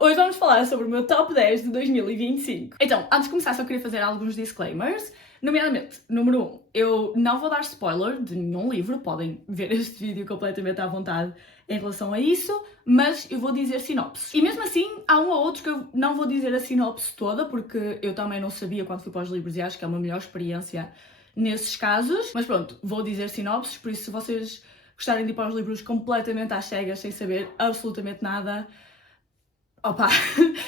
Hoje vamos falar sobre o meu top 10 de 2025. Então, antes de começar, só queria fazer alguns disclaimers. Nomeadamente, número 1, eu não vou dar spoiler de nenhum livro, podem ver este vídeo completamente à vontade em relação a isso, mas eu vou dizer sinopse. E mesmo assim, há um ou outro que eu não vou dizer a sinopse toda, porque eu também não sabia quando fui para os livros e acho que é uma melhor experiência nesses casos. Mas pronto, vou dizer sinopses, por isso se vocês gostarem de ir para os livros completamente às cegas, sem saber absolutamente nada, opa,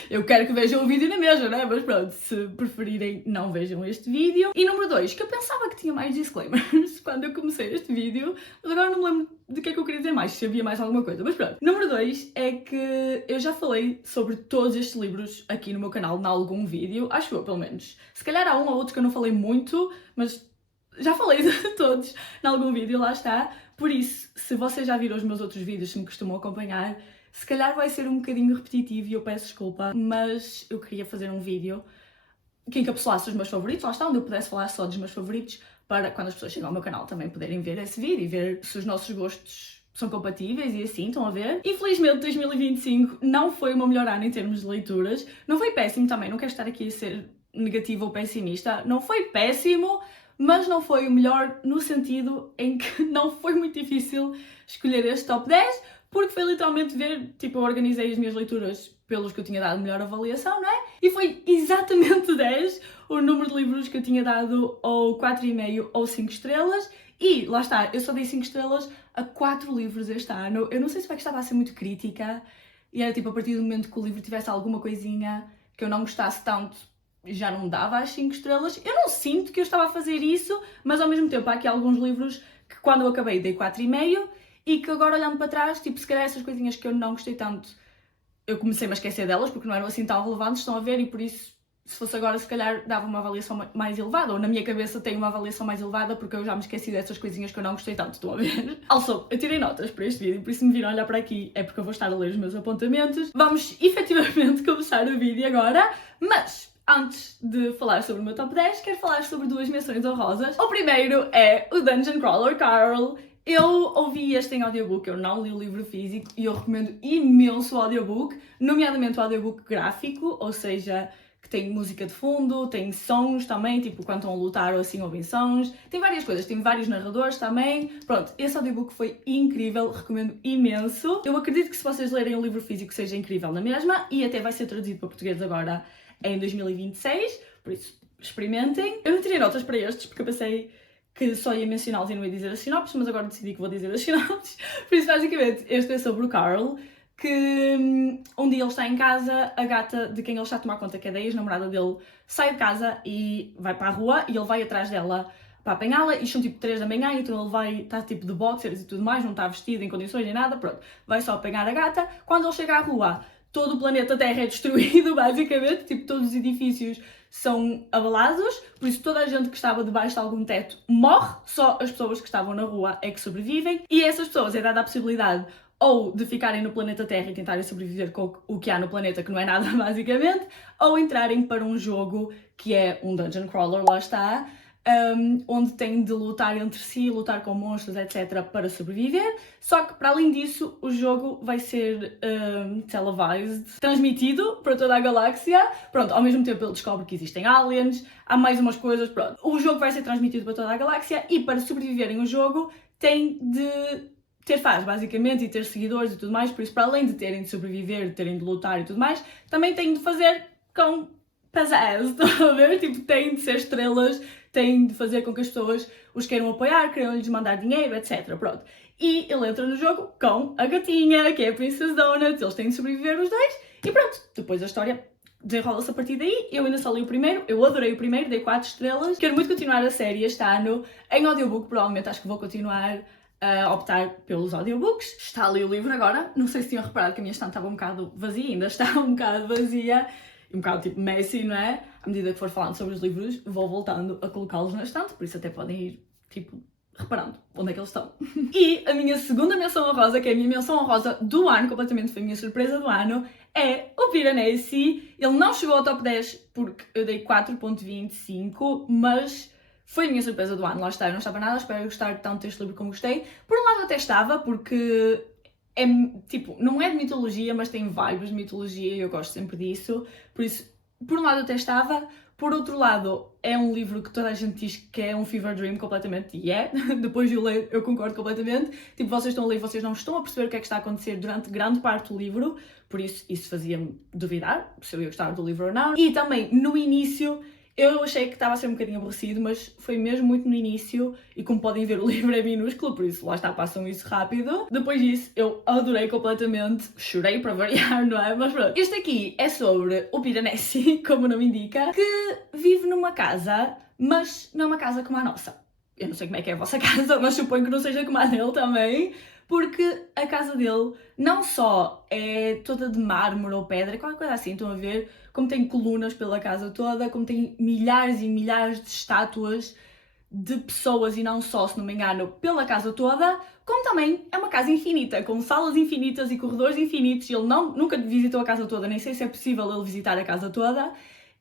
eu quero que vejam o vídeo na mesma, né? Mas pronto, se preferirem, não vejam este vídeo. E número 2, que eu pensava que tinha mais disclaimers quando eu comecei este vídeo, mas agora não me lembro de que é que eu queria dizer mais, se havia mais alguma coisa, mas pronto. Número 2 é que eu já falei sobre todos estes livros aqui no meu canal, em algum vídeo, acho eu, pelo menos. Se calhar há um ou outro que eu não falei muito, mas já falei de todos em algum vídeo, lá está. Por isso, se vocês já viram os meus outros vídeos, se me costumam acompanhar, se calhar vai ser um bocadinho repetitivo e eu peço desculpa, mas eu queria fazer um vídeo que encapsulasse os meus favoritos, lá está, onde eu pudesse falar só dos meus favoritos, para quando as pessoas chegam ao meu canal também poderem ver esse vídeo e ver se os nossos gostos são compatíveis e assim, estão a ver? Infelizmente 2025 não foi o meu melhor ano em termos de leituras, não foi péssimo também, não quero estar aqui a ser negativa ou pessimista, não foi péssimo, mas não foi o melhor no sentido em que não foi muito difícil escolher este top 10, porque foi literalmente ver, tipo, eu organizei as minhas leituras pelos que eu tinha dado melhor avaliação, não é? E foi exatamente 10 o número de livros que eu tinha dado ou 4,5 ou 5 estrelas. E, lá está, eu só dei 5 estrelas a 4 livros este ano. Eu não sei se foi que estava a ser muito crítica e era tipo, a partir do momento que o livro tivesse alguma coisinha que eu não gostasse tanto, já não dava as 5 estrelas. Eu não sinto que eu estava a fazer isso, mas ao mesmo tempo há aqui alguns livros que quando eu acabei dei 4,5 e que agora olhando para trás, tipo, se calhar essas coisinhas que eu não gostei tanto, eu comecei-me a esquecer delas porque não eram assim tão relevantes, estão a ver, e por isso, se fosse agora, se calhar dava uma avaliação mais elevada, ou na minha cabeça tem uma avaliação mais elevada porque eu já me esqueci dessas coisinhas que eu não gostei tanto, estão a ver? Also, eu tirei notas para este vídeo, por isso me viram olhar para aqui, é porque eu vou estar a ler os meus apontamentos. Vamos efetivamente começar o vídeo agora, mas antes de falar sobre o meu top 10, quero falar sobre duas menções honrosas. O primeiro é o Dungeon Crawler Carl. Eu ouvi este em audiobook, eu não li o livro físico e eu recomendo imenso o audiobook, nomeadamente o audiobook gráfico, ou seja, que tem música de fundo, tem sons também, tipo quando estão a lutar ou assim ouvem sons, tem várias coisas, tem vários narradores também. Pronto, esse audiobook foi incrível, recomendo imenso. Eu acredito que se vocês lerem o livro físico seja incrível na mesma e até vai ser traduzido para português agora em 2026, por isso experimentem. Eu não tirei notas para estes porque eu pensei que só ia mencioná-los e não ia dizer as sinopses, mas agora decidi que vou dizer as sinopses. Por isso, basicamente, este é sobre o Carl, que um dia ele está em casa, a gata de quem ele está a tomar conta, que é da ex-namorada dele, sai de casa e vai para a rua e ele vai atrás dela para apanhá-la e são tipo 3 da manhã, então ele vai, está tipo de boxers e tudo mais, não está vestido em condições nem nada, pronto, vai só apanhar a gata. Quando ele chega à rua, todo o planeta Terra é destruído, basicamente, tipo todos os edifícios são abalados, por isso toda a gente que estava debaixo de algum teto morre, só as pessoas que estavam na rua é que sobrevivem, e a essas pessoas é dada a possibilidade ou de ficarem no planeta Terra e tentarem sobreviver com o que há no planeta, que não é nada basicamente, ou entrarem para um jogo que é um dungeon crawler, lá está, onde têm de lutar entre si, lutar com monstros, etc, para sobreviver. Só que para além disso o jogo vai ser televised, transmitido para toda a galáxia. Pronto, ao mesmo tempo ele descobre que existem aliens, há mais umas coisas, pronto. O jogo vai ser transmitido para toda a galáxia e para sobreviverem ao jogo têm de ter fãs, basicamente, e ter seguidores e tudo mais. Por isso, para além de terem de sobreviver, de terem de lutar e tudo mais, também têm de fazer com pizzazz, estão a ver? Tipo, têm de ser estrelas, têm de fazer com que as pessoas os queiram apoiar, queiram lhes mandar dinheiro, etc. Pronto. E ele entra no jogo com a gatinha, que é a Princess Donut, eles têm de sobreviver os dois, e pronto. Depois a história desenrola-se a partir daí. Eu ainda só li o primeiro, eu adorei o primeiro, dei 4 estrelas. Quero muito continuar a série este ano, em audiobook, provavelmente acho que vou continuar a optar pelos audiobooks. Está ali o livro agora, não sei se tinham reparado que a minha estante estava um bocado vazia, ainda está um bocado vazia, um bocado tipo messy, não é? À medida que for falando sobre os livros, vou voltando a colocá-los na estante, por isso até podem ir, tipo, reparando onde é que eles estão. E a minha segunda menção honrosa, que é a minha menção honrosa do ano, completamente foi a minha surpresa do ano, é o Piranesi. Ele não chegou ao top 10 porque eu dei 4.25, mas foi a minha surpresa do ano, lá está, eu não estava nada à espera de gostar tanto deste livro como gostei. Por um lado até estava, porque é tipo, não é de mitologia, mas tem vibes de mitologia e eu gosto sempre disso. Por isso, por um lado eu até estava, por outro lado é um livro que toda a gente diz que é um fever dream completamente, e é. Depois de eu ler, eu concordo completamente. Tipo, vocês estão a ler, vocês não estão a perceber o que é que está a acontecer durante grande parte do livro, por isso fazia-me duvidar se eu ia gostar do livro ou não. E também, no início, eu achei que estava a ser um bocadinho aborrecido, mas foi mesmo muito no início, e como podem ver, o livro é minúsculo, por isso lá está, passam isso rápido. Depois disso, eu adorei completamente, chorei para variar, não é? Mas pronto. Este aqui é sobre o Piranesi, como o nome indica, que vive numa casa, mas não é uma casa como a nossa. Eu não sei como é que é a vossa casa, mas suponho que não seja como a dele também, porque a casa dele não só é toda de mármore ou pedra, qualquer coisa assim, estão a ver? Como tem colunas pela casa toda, como tem milhares e milhares de estátuas de pessoas e não só, se não me engano, pela casa toda, como também é uma casa infinita, com salas infinitas e corredores infinitos. Ele nunca visitou a casa toda, nem sei se é possível ele visitar a casa toda,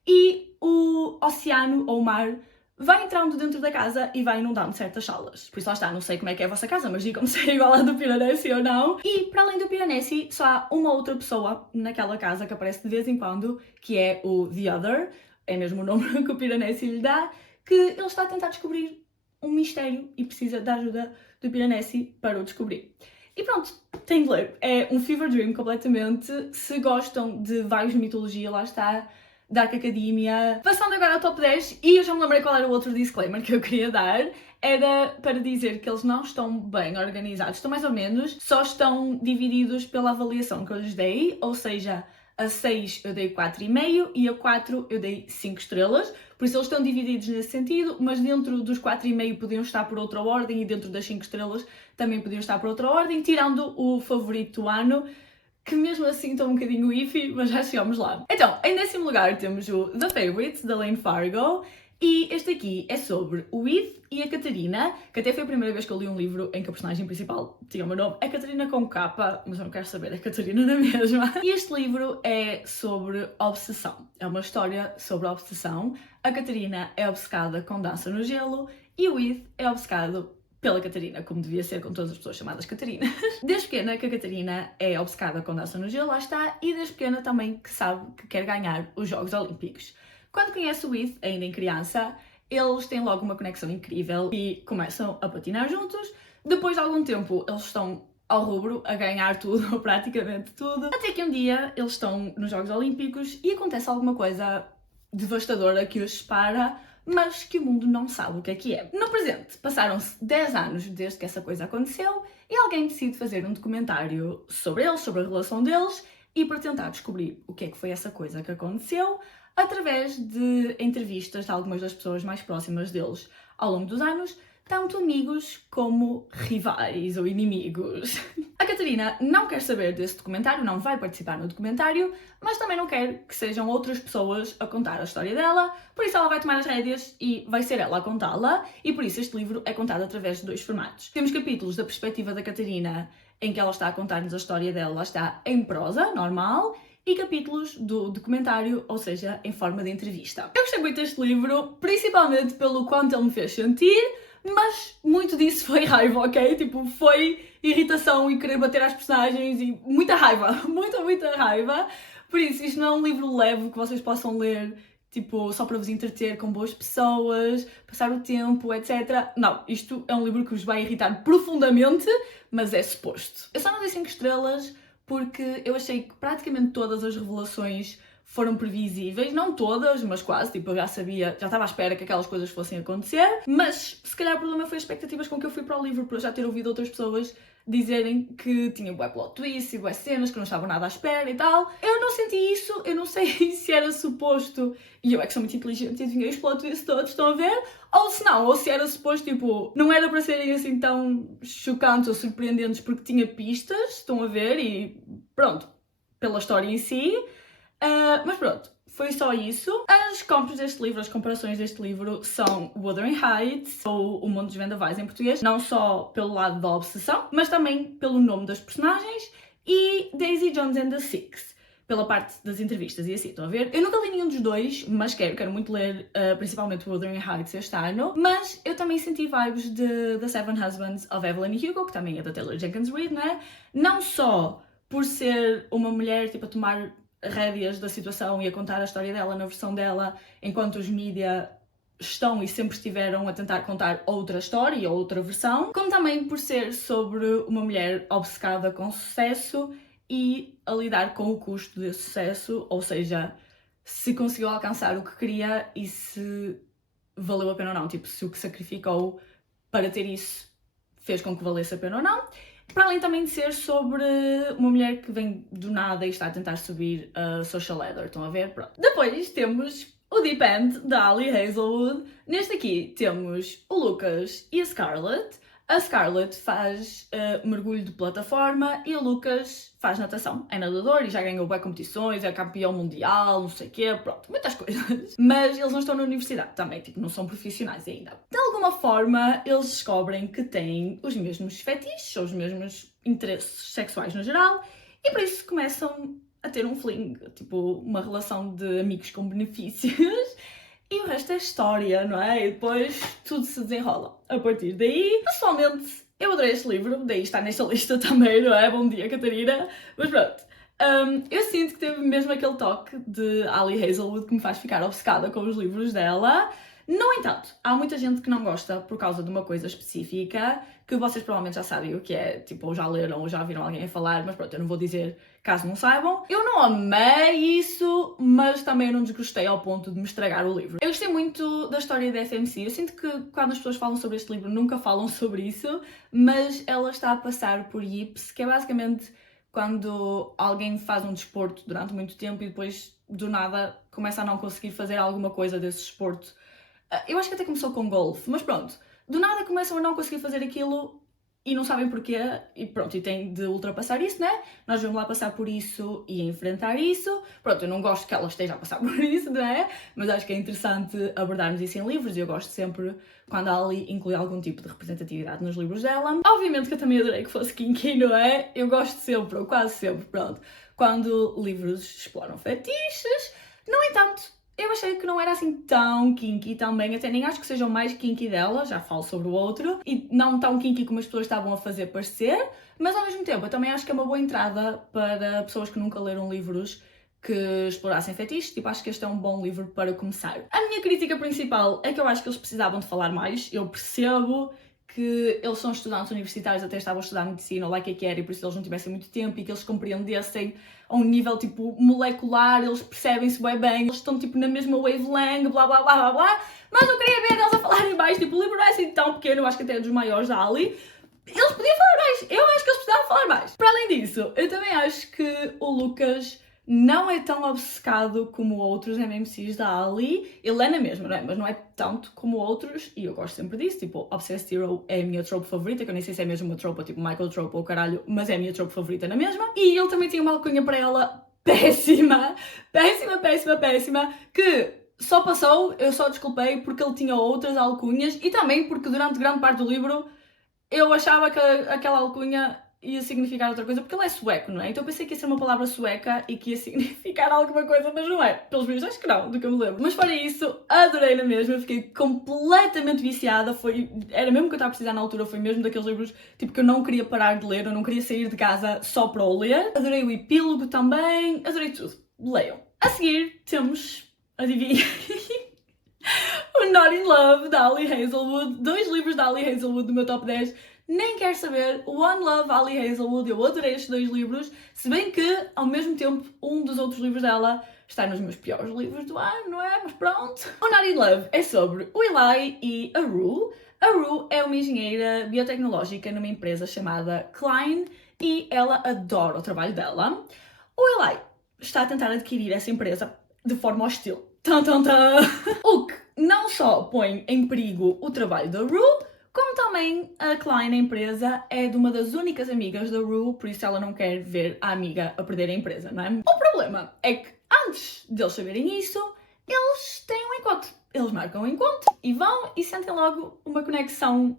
e o oceano ou o mar vai entrando dentro da casa e vai inundando certas salas. Por isso lá está, não sei como é que é a vossa casa, mas digam-me se é igual à do Piranesi ou não. E para além do Piranesi, só há uma outra pessoa naquela casa que aparece de vez em quando, que é o The Other, é mesmo o nome que o Piranesi lhe dá, que ele está a tentar descobrir um mistério e precisa da ajuda do Piranesi para o descobrir. E pronto, tem de ler. É um fever dream completamente. Se gostam de vários de mitologia, lá está, Dark Academia. Passando agora ao top 10, e eu já me lembrei qual era o outro disclaimer que eu queria dar, era para dizer que eles não estão bem organizados, estão mais ou menos, só estão divididos pela avaliação que eu lhes dei, ou seja, a 6 eu dei 4,5 e a 4 eu dei 5 estrelas, por isso eles estão divididos nesse sentido, mas dentro dos 4,5 podiam estar por outra ordem e dentro das 5 estrelas também podiam estar por outra ordem, tirando o favorito do ano, que mesmo assim estão um bocadinho iffy, mas já chegamos lá. Então, em 10º lugar temos o The Favourite, da Lane Fargo, e este aqui é sobre o Heath e a Catarina, que até foi a primeira vez que eu li um livro em que a personagem principal tinha o meu nome. É Catarina com capa, mas eu não quero saber, é Catarina na mesma. E este livro é sobre obsessão. É uma história sobre obsessão. A Catarina é obcecada com dança no gelo e o Heath é obcecado pela Catarina, como devia ser com todas as pessoas chamadas Catarina. Desde pequena que a Catarina é obcecada com dança no gelo, lá está, e desde pequena também que sabe que quer ganhar os Jogos Olímpicos. Quando conhece o Heath, ainda em criança, eles têm logo uma conexão incrível e começam a patinar juntos. Depois de algum tempo, eles estão ao rubro, a ganhar tudo, praticamente tudo. Até que um dia eles estão nos Jogos Olímpicos e acontece alguma coisa devastadora que os separa, mas que o mundo não sabe o que é que é. No presente, passaram-se 10 anos desde que essa coisa aconteceu e alguém decide fazer um documentário sobre eles, sobre a relação deles, e para tentar descobrir o que é que foi essa coisa que aconteceu, através de entrevistas de algumas das pessoas mais próximas deles ao longo dos anos, tanto amigos como rivais ou inimigos. A Catarina não quer saber desse documentário, não vai participar no documentário, mas também não quer que sejam outras pessoas a contar a história dela, por isso ela vai tomar as rédeas e vai ser ela a contá-la, e por isso este livro é contado através de 2 formatos. Temos capítulos da perspectiva da Catarina, em que ela está a contar-nos a história dela, lá está, em prosa, normal, e capítulos do documentário, ou seja, em forma de entrevista. Eu gostei muito deste livro, principalmente pelo quanto ele me fez sentir, mas muito disso foi raiva, ok? Tipo, foi irritação e querer bater às personagens e muita raiva, muita raiva. Por isso, isto não é um livro leve que vocês possam ler, tipo, só para vos entreter com boas pessoas, passar o tempo, etc. Não, isto é um livro que vos vai irritar profundamente, mas é suposto. Eu só não dei 5 estrelas porque eu achei que praticamente todas as revelações foram previsíveis, não todas, mas quase, tipo, eu já sabia, já estava à espera que aquelas coisas fossem acontecer, mas se calhar o problema foi as expectativas com que eu fui para o livro, por eu já ter ouvido outras pessoas dizerem que tinha bué plot twist e bué cenas que não estavam nada à espera e tal. Eu não senti isso, eu não sei se era suposto, e eu é que sou muito inteligente e adivinhei os plot twists todos, estão a ver? Ou se não, ou se era suposto, tipo, não era para serem assim tão chocantes ou surpreendentes porque tinha pistas, estão a ver, e pronto, pela história em si. Mas pronto, foi só isso. As compras deste livro, as comparações deste livro são Wuthering Heights, ou O Mundo dos Vendavais em português, não só pelo lado da obsessão, mas também pelo nome das personagens, e Daisy Jones and the Six. pela parte das entrevistas e assim, estão a ver? Eu nunca li nenhum dos dois, mas quero muito ler, principalmente o Wuthering Heights este ano. Mas eu também senti vibes de The Seven Husbands of Evelyn Hugo, que também é da Taylor Jenkins Reid, não é? Não só por ser uma mulher, tipo, a tomar rédeas da situação e a contar a história dela na versão dela, enquanto os mídia estão e sempre estiveram a tentar contar outra história ou outra versão, como também por ser sobre uma mulher obcecada com sucesso e a lidar com o custo desse sucesso, ou seja, se conseguiu alcançar o que queria e se valeu a pena ou não, tipo, se o que sacrificou para ter isso fez com que valesse a pena ou não. Para além também de ser sobre uma mulher que vem do nada e está a tentar subir a social ladder, estão a ver? Pronto. Depois temos o Deep End, da Ali Hazelwood. Neste aqui temos o Lucas e a Scarlett. A Scarlett faz mergulho de plataforma e o Lucas faz natação. É nadador e já ganhou bué competições, é campeão mundial, não sei o quê, pronto, muitas coisas. Mas eles não estão na universidade também, tipo, não são profissionais ainda. De alguma forma, eles descobrem que têm os mesmos fetiches, ou os mesmos interesses sexuais no geral, e por isso começam a ter um fling, tipo, uma relação de amigos com benefícios. E o resto é história, não é? E depois tudo se desenrola. A partir daí, pessoalmente, eu adorei este livro, daí está nesta lista também, não é? Bom dia, Catarina. Mas pronto. Eu sinto que teve mesmo aquele toque de Ali Hazelwood que me faz ficar obcecada com os livros dela. No entanto, há muita gente que não gosta por causa de uma coisa específica, que vocês provavelmente já sabem o que é, tipo, ou já leram ou já viram alguém a falar, mas pronto, eu não vou dizer caso não saibam. Eu não amei isso, mas também não desgostei ao ponto de me estragar o livro. Eu gostei muito da história da FMC, eu sinto que quando as pessoas falam sobre este livro nunca falam sobre isso, mas ela está a passar por yips, que é basicamente quando alguém faz um desporto durante muito tempo e depois, do nada, começa a não conseguir fazer alguma coisa desse desporto. Eu acho que até começou com golfe, mas pronto. Do nada começam a não conseguir fazer aquilo e não sabem porquê e pronto, e têm de ultrapassar isso, né? Nós vamos lá passar por isso e enfrentar isso. Pronto, eu não gosto que ela esteja a passar por isso, não é? Mas acho que é interessante abordarmos isso em livros e eu gosto sempre quando a Ali inclui algum tipo de representatividade nos livros dela. Obviamente que eu também adorei que fosse kinky, não é? Eu gosto sempre, ou quase sempre, pronto, quando livros exploram fetiches. No entanto, eu achei que não era assim tão kinky também, até nem acho que seja o mais kinky dela, já falo sobre o outro, e não tão kinky como as pessoas estavam a fazer parecer, mas ao mesmo tempo eu também acho que é uma boa entrada para pessoas que nunca leram livros que explorassem fetiches, tipo, acho que este é um bom livro para começar. A minha crítica principal é que eu acho que eles precisavam de falar mais, eu percebo que eles são estudantes universitários, até estavam a estudar medicina, ou lá que era, e por isso eles não tivessem muito tempo e que eles compreendessem a um nível tipo molecular, eles percebem-se bem, eles estão tipo na mesma wavelength, blá blá blá blá blá, mas eu queria ver eles a falarem mais, tipo, o livro não é assim tão pequeno, eu acho que até é dos maiores da Ali, eles podiam falar mais, eu acho que eles precisavam falar mais. Para além disso, eu também acho que o Lucas não é tão obcecado como outros MMCs da Ali. Ele é na mesma, não é? Mas não é tanto como outros, e eu gosto sempre disso. Tipo, Obsessed Hero é a minha trope favorita, que eu nem sei se é mesmo uma trope, tipo Michael Trope ou caralho, mas é a minha trope favorita na mesma. E ele também tinha uma alcunha para ela péssima, péssima, péssima, péssima, que só passou, eu só desculpei porque ele tinha outras alcunhas e também porque durante grande parte do livro eu achava que aquela alcunha ia significar outra coisa, porque ele é sueco, não é? Então eu pensei que ia ser uma palavra sueca e que ia significar alguma coisa, mas não é. Pelos vistos, acho que não, do que eu me lembro. Mas fora isso, adorei na mesma, fiquei completamente viciada, era mesmo que eu estava a precisar na altura, foi mesmo daqueles livros tipo que eu não queria parar de ler, eu não queria sair de casa só para o ler. Adorei o epílogo também, adorei tudo. Leiam. A seguir temos, adivinha, o Not in Love, da Ali Hazelwood, 2 livros da Ali Hazelwood do meu top 10. Nem quero saber, One Love, Ali Hazelwood, eu adorei estes 2 livros, se bem que, ao mesmo tempo, um dos outros livros dela está nos meus piores livros do ano, não é? Mas pronto. O Not in Love é sobre o Eli e a Rue. A Rue é uma engenheira biotecnológica numa empresa chamada Klein e ela adora o trabalho dela. O Eli está a tentar adquirir essa empresa de forma hostil. Tum, tum, tum. O que não só põe em perigo o trabalho da Rue, como também a Klein, a empresa, é de uma das únicas amigas da Rue, por isso ela não quer ver a amiga a perder a empresa, não é? O problema é que antes deles saberem isso, eles têm um encontro. Eles marcam um encontro e vão e sentem logo uma conexão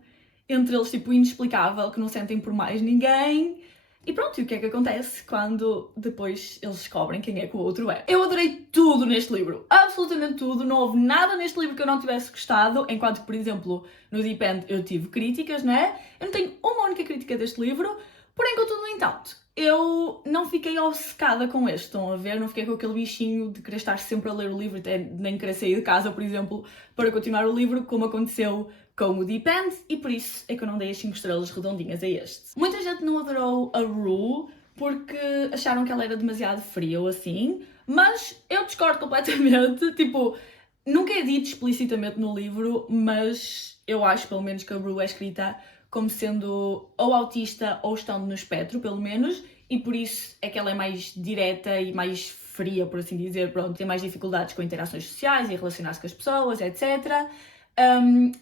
entre eles, tipo, inexplicável, que não sentem por mais ninguém. E pronto, e o que é que acontece quando depois eles descobrem quem é que o outro é? Eu adorei tudo neste livro, absolutamente tudo, não houve nada neste livro que eu não tivesse gostado, enquanto que, por exemplo, no Deep End eu tive críticas, não é? Eu não tenho uma única crítica deste livro, porém, contudo, no entanto, eu não fiquei obcecada com este, estão a ver? Não fiquei com aquele bichinho de querer estar sempre a ler o livro, até nem querer sair de casa, por exemplo, para continuar o livro, como aconteceu com o Deep End, e por isso é que eu não dei as 5 estrelas redondinhas a este. Muita gente não adorou a Rue porque acharam que ela era demasiado fria ou assim, mas eu discordo completamente, tipo, nunca é dito explicitamente no livro, mas eu acho pelo menos que a Rue é escrita como sendo ou autista ou estando no espectro, pelo menos, e por isso é que ela é mais direta e mais fria, por assim dizer, pronto, tem mais dificuldades com interações sociais e relacionar-se com as pessoas, etc.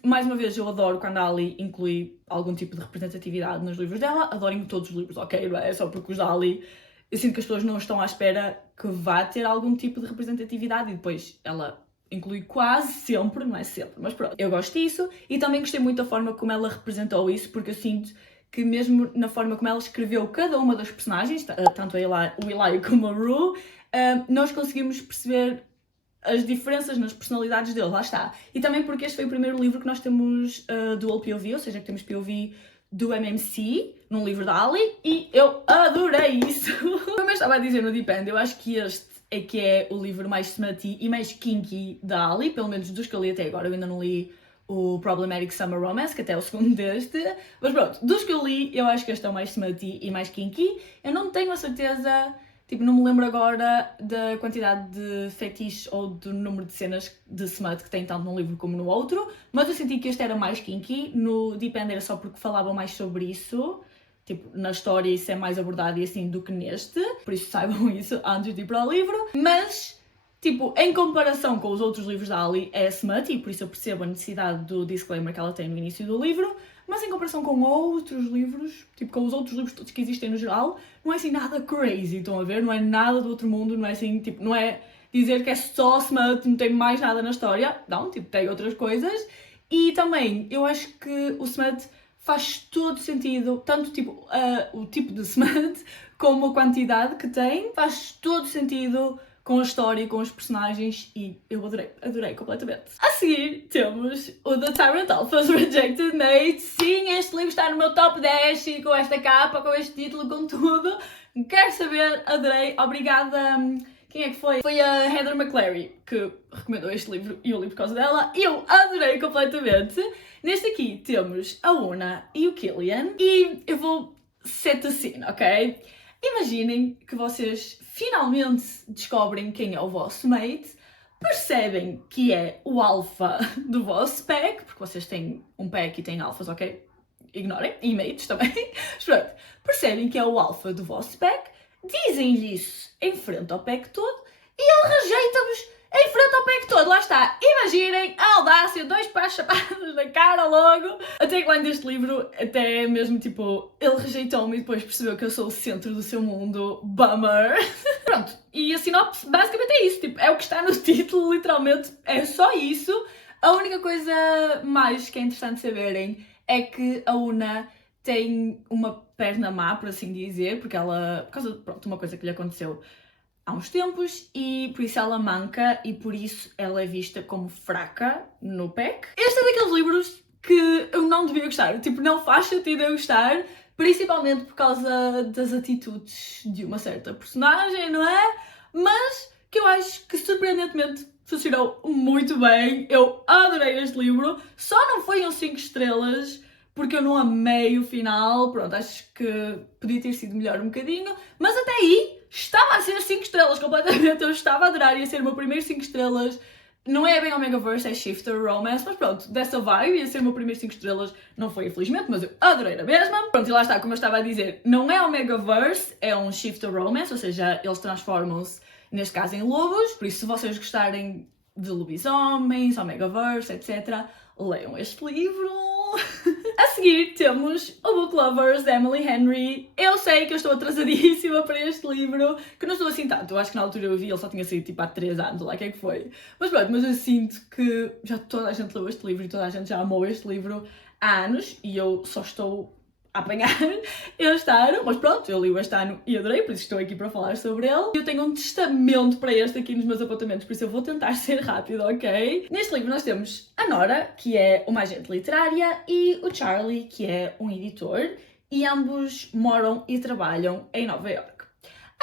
Mais uma vez, eu adoro quando a Ali inclui algum tipo de representatividade nos livros dela, adoro em todos os livros, ok? Não é só porque os da Ali, eu sinto que as pessoas não estão à espera que vá ter algum tipo de representatividade e depois ela inclui quase sempre, não é sempre, mas pronto. Eu gosto disso e também gostei muito da forma como ela representou isso, porque eu sinto que mesmo na forma como ela escreveu cada uma das personagens, tanto o Eli como a Rue, nós conseguimos perceber as diferenças nas personalidades dele, lá está. E também porque este foi o primeiro livro que nós temos dual POV, ou seja, que temos POV do MMC, num livro da Ali, e eu adorei isso. Como eu estava a dizer no Deep End, eu acho que este é que é o livro mais smutty e mais kinky da Ali, pelo menos dos que eu li até agora. Eu ainda não li o Problematic Summer Romance, que até é o segundo deste, mas pronto, dos que eu li, eu acho que este é o mais smutty e mais kinky. Eu não tenho a certeza, tipo, não me lembro agora da quantidade de fetiches ou do número de cenas de smut que tem tanto num livro como no outro, mas eu senti que este era mais kinky. No Deep End era só porque falavam mais sobre isso. Tipo, na história isso é mais abordado e assim do que neste, por isso saibam isso antes de ir para o livro. Mas, tipo, em comparação com os outros livros da Ali, é smutty, e por isso eu percebo a necessidade do disclaimer que ela tem no início do livro. Mas em comparação com outros livros, tipo, com os outros livros todos que existem no geral, não é assim nada crazy, estão a ver? Não é nada do outro mundo, não é assim, tipo, não é dizer que é só smut, não tem mais nada na história. Não, tipo, tem outras coisas. E também, eu acho que o smut faz todo sentido, tanto tipo, o tipo de smut como a quantidade que tem, faz todo sentido com a história, com os personagens e eu adorei completamente. A seguir temos o The Tyrant Alpha's Rejected Mate. Sim, este livro está no meu top 10 e com esta capa, com este título, com tudo. Quero saber, adorei, obrigada. Quem é que foi? Foi a Heather McClary que recomendou este livro e eu li por causa dela e eu adorei completamente. Neste aqui temos a Una e o Killian e eu vou set the scene, ok? Imaginem que vocês finalmente descobrem quem é o vosso mate, percebem que é o alfa do vosso pack, porque vocês têm um pack e têm alfas, ok? Ignorem, e mates também. Mas pronto, percebem que é o alfa do vosso pack, dizem-lhe isso em frente ao pack todo e ele rejeita-vos em frente ao pack todo. Lá está, imaginem a audácia, 2 pares chapadas na cara logo. A tagline deste livro até é mesmo tipo, ele rejeitou-me e depois percebeu que eu sou o centro do seu mundo, bummer. Pronto, e a sinopse basicamente é isso, tipo, é o que está no título, literalmente, é só isso. A única coisa mais que é interessante saberem é que a Una tem uma perna má, por assim dizer, porque ela, por causa de, pronto, uma coisa que lhe aconteceu há uns tempos e por isso ela manca e por isso ela é vista como fraca no pack. Este é daqueles livros que eu não devia gostar, tipo, não faz sentido eu gostar, principalmente por causa das atitudes de uma certa personagem, não é? Mas que eu acho que surpreendentemente funcionou muito bem. Eu adorei este livro, só não foi um 5 estrelas porque eu não amei o final, pronto, acho que podia ter sido melhor um bocadinho, mas até aí estava a ser 5 estrelas completamente, eu estava a adorar, ia ser o meu primeiro 5 estrelas, não é bem Omegaverse, é Shifter Romance, mas pronto, dessa vibe, ia ser o meu primeiro 5 estrelas, não foi infelizmente, mas eu adorei na mesma. Pronto, e lá está, como eu estava a dizer, não é Omegaverse, é um Shifter Romance, ou seja, eles transformam-se, neste caso, em lobos, por isso se vocês gostarem de lobisomens, Omegaverse, etc., leiam este livro. A seguir temos o Book Lovers de Emily Henry. Eu sei que eu estou atrasadíssima para este livro, que não estou assim tanto. Eu acho que na altura eu vi, ele só tinha saído tipo há 3 anos, lá o que é que foi. Mas pronto, mas eu sinto que já toda a gente leu este livro e toda a gente já amou este livro há anos e eu só estou a apanhar este ano, mas pronto, eu li este ano e adorei, por isso estou aqui para falar sobre ele. Eu tenho um testamento para este aqui nos meus apontamentos, por isso eu vou tentar ser rápido, ok? Neste livro nós temos a Nora, que é uma agente literária, e o Charlie, que é um editor, e ambos moram e trabalham em Nova York.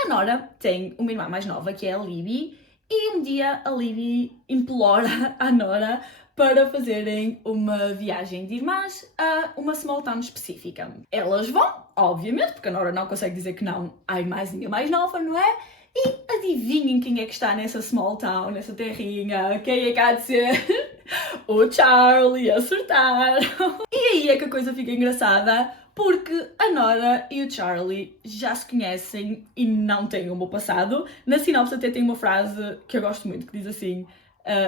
A Nora tem uma irmã mais nova, que é a Libby, e um dia a Libby implora a Nora para fazerem uma viagem de irmãs a uma small town específica. Elas vão, obviamente, porque a Nora não consegue dizer que não à irmãzinha mais nova, não é? E adivinhem quem é que está nessa small town, nessa terrinha? Quem é que há de ser? O Charlie, acertaram! E aí é que a coisa fica engraçada, porque a Nora e o Charlie já se conhecem e não têm um bom passado. Na sinopse até tem uma frase que eu gosto muito, que diz assim...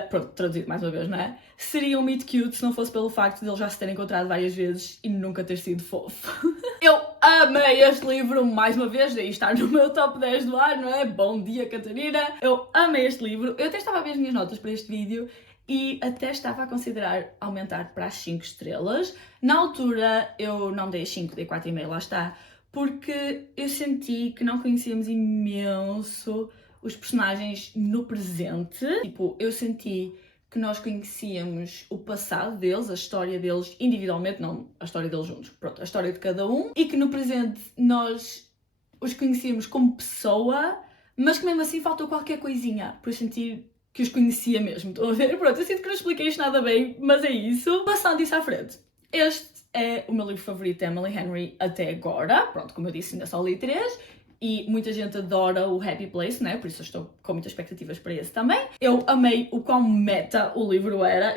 pronto, traduzido mais uma vez, não é? Seria um meet cute se não fosse pelo facto de eles já se terem encontrado várias vezes e nunca ter sido fofo. Eu amei este livro, mais uma vez, daí estar no meu top 10 do ano, não é? Bom dia, Catarina! Eu amei este livro, eu até estava a ver as minhas notas para este vídeo e até estava a considerar aumentar para as 5 estrelas. Na altura eu não dei as 5, dei 4,5, lá está, porque eu senti que não conhecíamos imenso os personagens no presente. Tipo, eu senti que nós conhecíamos o passado deles, a história deles individualmente, não a história deles juntos, pronto, a história de cada um, e que no presente nós os conhecíamos como pessoa, mas que mesmo assim faltou qualquer coisinha para eu sentir que os conhecia mesmo, estão a ver? Pronto, eu sinto que não expliquei isto nada bem, mas é isso. Passando isso à frente, este é o meu livro favorito de Emily Henry até agora, pronto, como eu disse, ainda só li 3, e muita gente adora o Happy Place, né? Por isso eu estou com muitas expectativas para esse também. Eu amei o quão meta o livro era.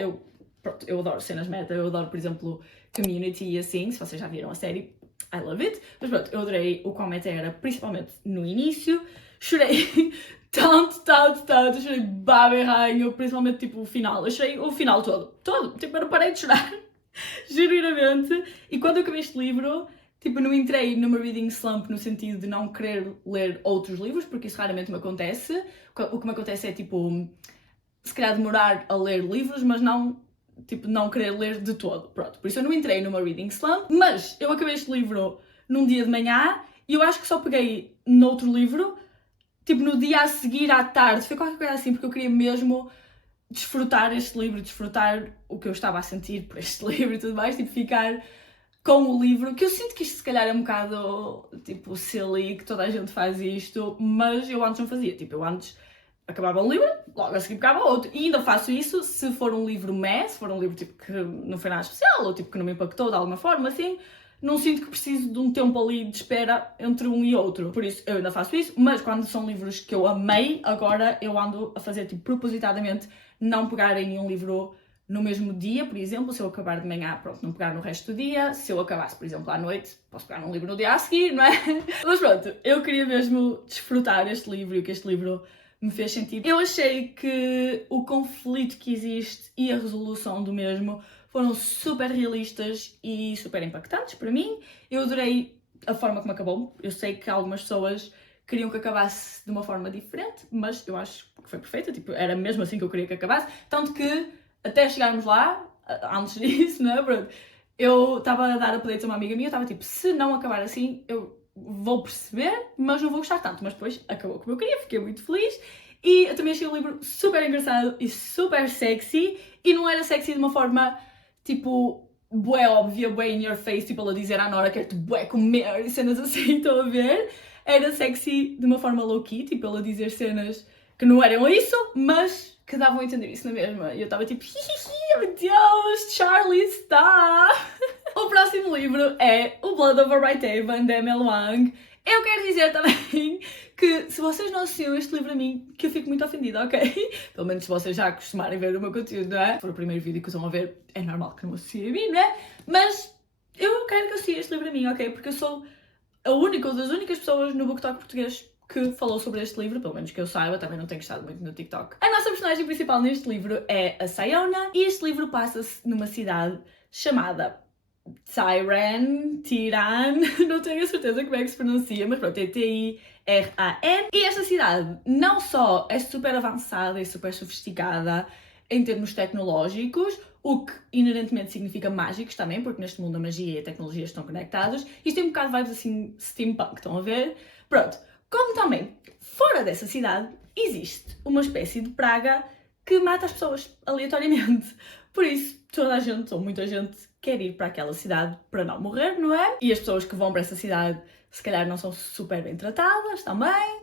Pronto, eu adoro cenas meta, eu adoro, por exemplo, Community e assim, se vocês já viram a série, I love it. Mas pronto, eu adorei o quão meta era, principalmente no início. Chorei tanto, eu chorei baba e rainho, principalmente tipo o final. Eu chorei o final todo, tipo eu não parei de chorar, genuinamente. E quando eu acabei este livro... Tipo, não entrei numa reading slump no sentido de não querer ler outros livros, porque isso raramente me acontece. O que me acontece é, tipo, se calhar demorar a ler livros, mas não, tipo, não querer ler de todo. Pronto, por isso eu não entrei numa reading slump, mas eu acabei este livro num dia de manhã e eu acho que só peguei noutro livro, tipo, no dia a seguir à tarde. Foi qualquer coisa assim, porque eu queria mesmo desfrutar este livro, desfrutar o que eu estava a sentir por este livro e tudo mais, tipo, ficar... com o livro, que eu sinto que isto se calhar é um bocado, tipo, silly, que toda a gente faz isto, mas eu antes não fazia, tipo, eu antes acabava um livro, logo a seguir pegava outro, e ainda faço isso se for um livro se for um livro, tipo, que não foi nada especial, ou tipo, que não me impactou de alguma forma, assim, não sinto que preciso de um tempo ali de espera entre um e outro, por isso eu ainda faço isso, mas quando são livros que eu amei, agora eu ando a fazer, tipo, propositadamente, não pegar em nenhum livro no mesmo dia, por exemplo, se eu acabar de manhã, pronto, não pegar no resto do dia. Se eu acabasse, por exemplo, à noite, posso pegar num livro no dia a seguir, não é? Mas pronto, eu queria mesmo desfrutar este livro e o que este livro me fez sentir. Eu achei que o conflito que existe e a resolução do mesmo foram super realistas e super impactantes para mim. Eu adorei a forma como acabou. Eu sei que algumas pessoas queriam que acabasse de uma forma diferente, mas eu acho que foi perfeita, tipo, era mesmo assim que eu queria que acabasse, tanto que até chegarmos lá, antes disso, não é? Pronto, eu estava a dar updates a uma amiga minha, eu estava tipo, se não acabar assim, eu vou perceber, mas não vou gostar tanto. Mas depois acabou como eu queria, fiquei muito feliz. E eu também achei o livro super engraçado e super sexy. E não era sexy de uma forma, tipo, bué óbvia, bué in your face, tipo, ela dizer à Nora quero-te bué comer e cenas assim, estão a ver? Era sexy de uma forma low-key, tipo, ela dizer cenas que não eram isso, mas que davam a entender isso na mesma. E eu estava tipo, hihihi, meu Deus, Charlie está! O próximo livro é O Blood Over Whitehaven, de Emily Wang. Eu quero dizer também que se vocês não assistiram este livro a mim, que eu fico muito ofendida, ok? Pelo menos se vocês já acostumarem a ver o meu conteúdo, não é? Se for o primeiro vídeo que estão a ver, é normal que não assistem a mim, não é? Mas eu quero que assistam este livro a mim, ok? Porque eu sou a única ou das únicas pessoas no BookTok português que falou sobre este livro, pelo menos que eu saiba, também não tenho estado muito no TikTok. A nossa personagem principal neste livro é a Sayona, e este livro passa-se numa cidade chamada Tiran, não tenho a certeza como é que se pronuncia, mas pronto, é Tiran. E esta cidade não só é super avançada e super sofisticada, em termos tecnológicos, o que inerentemente significa mágicos também, porque neste mundo a magia e a tecnologia estão conectados. Isto tem um bocado de vibes assim steampunk, estão a ver? Pronto, como também, fora dessa cidade, existe uma espécie de praga que mata as pessoas aleatoriamente. Por isso, toda a gente, ou muita gente, quer ir para aquela cidade para não morrer, não é? E as pessoas que vão para essa cidade, se calhar não são super bem tratadas também.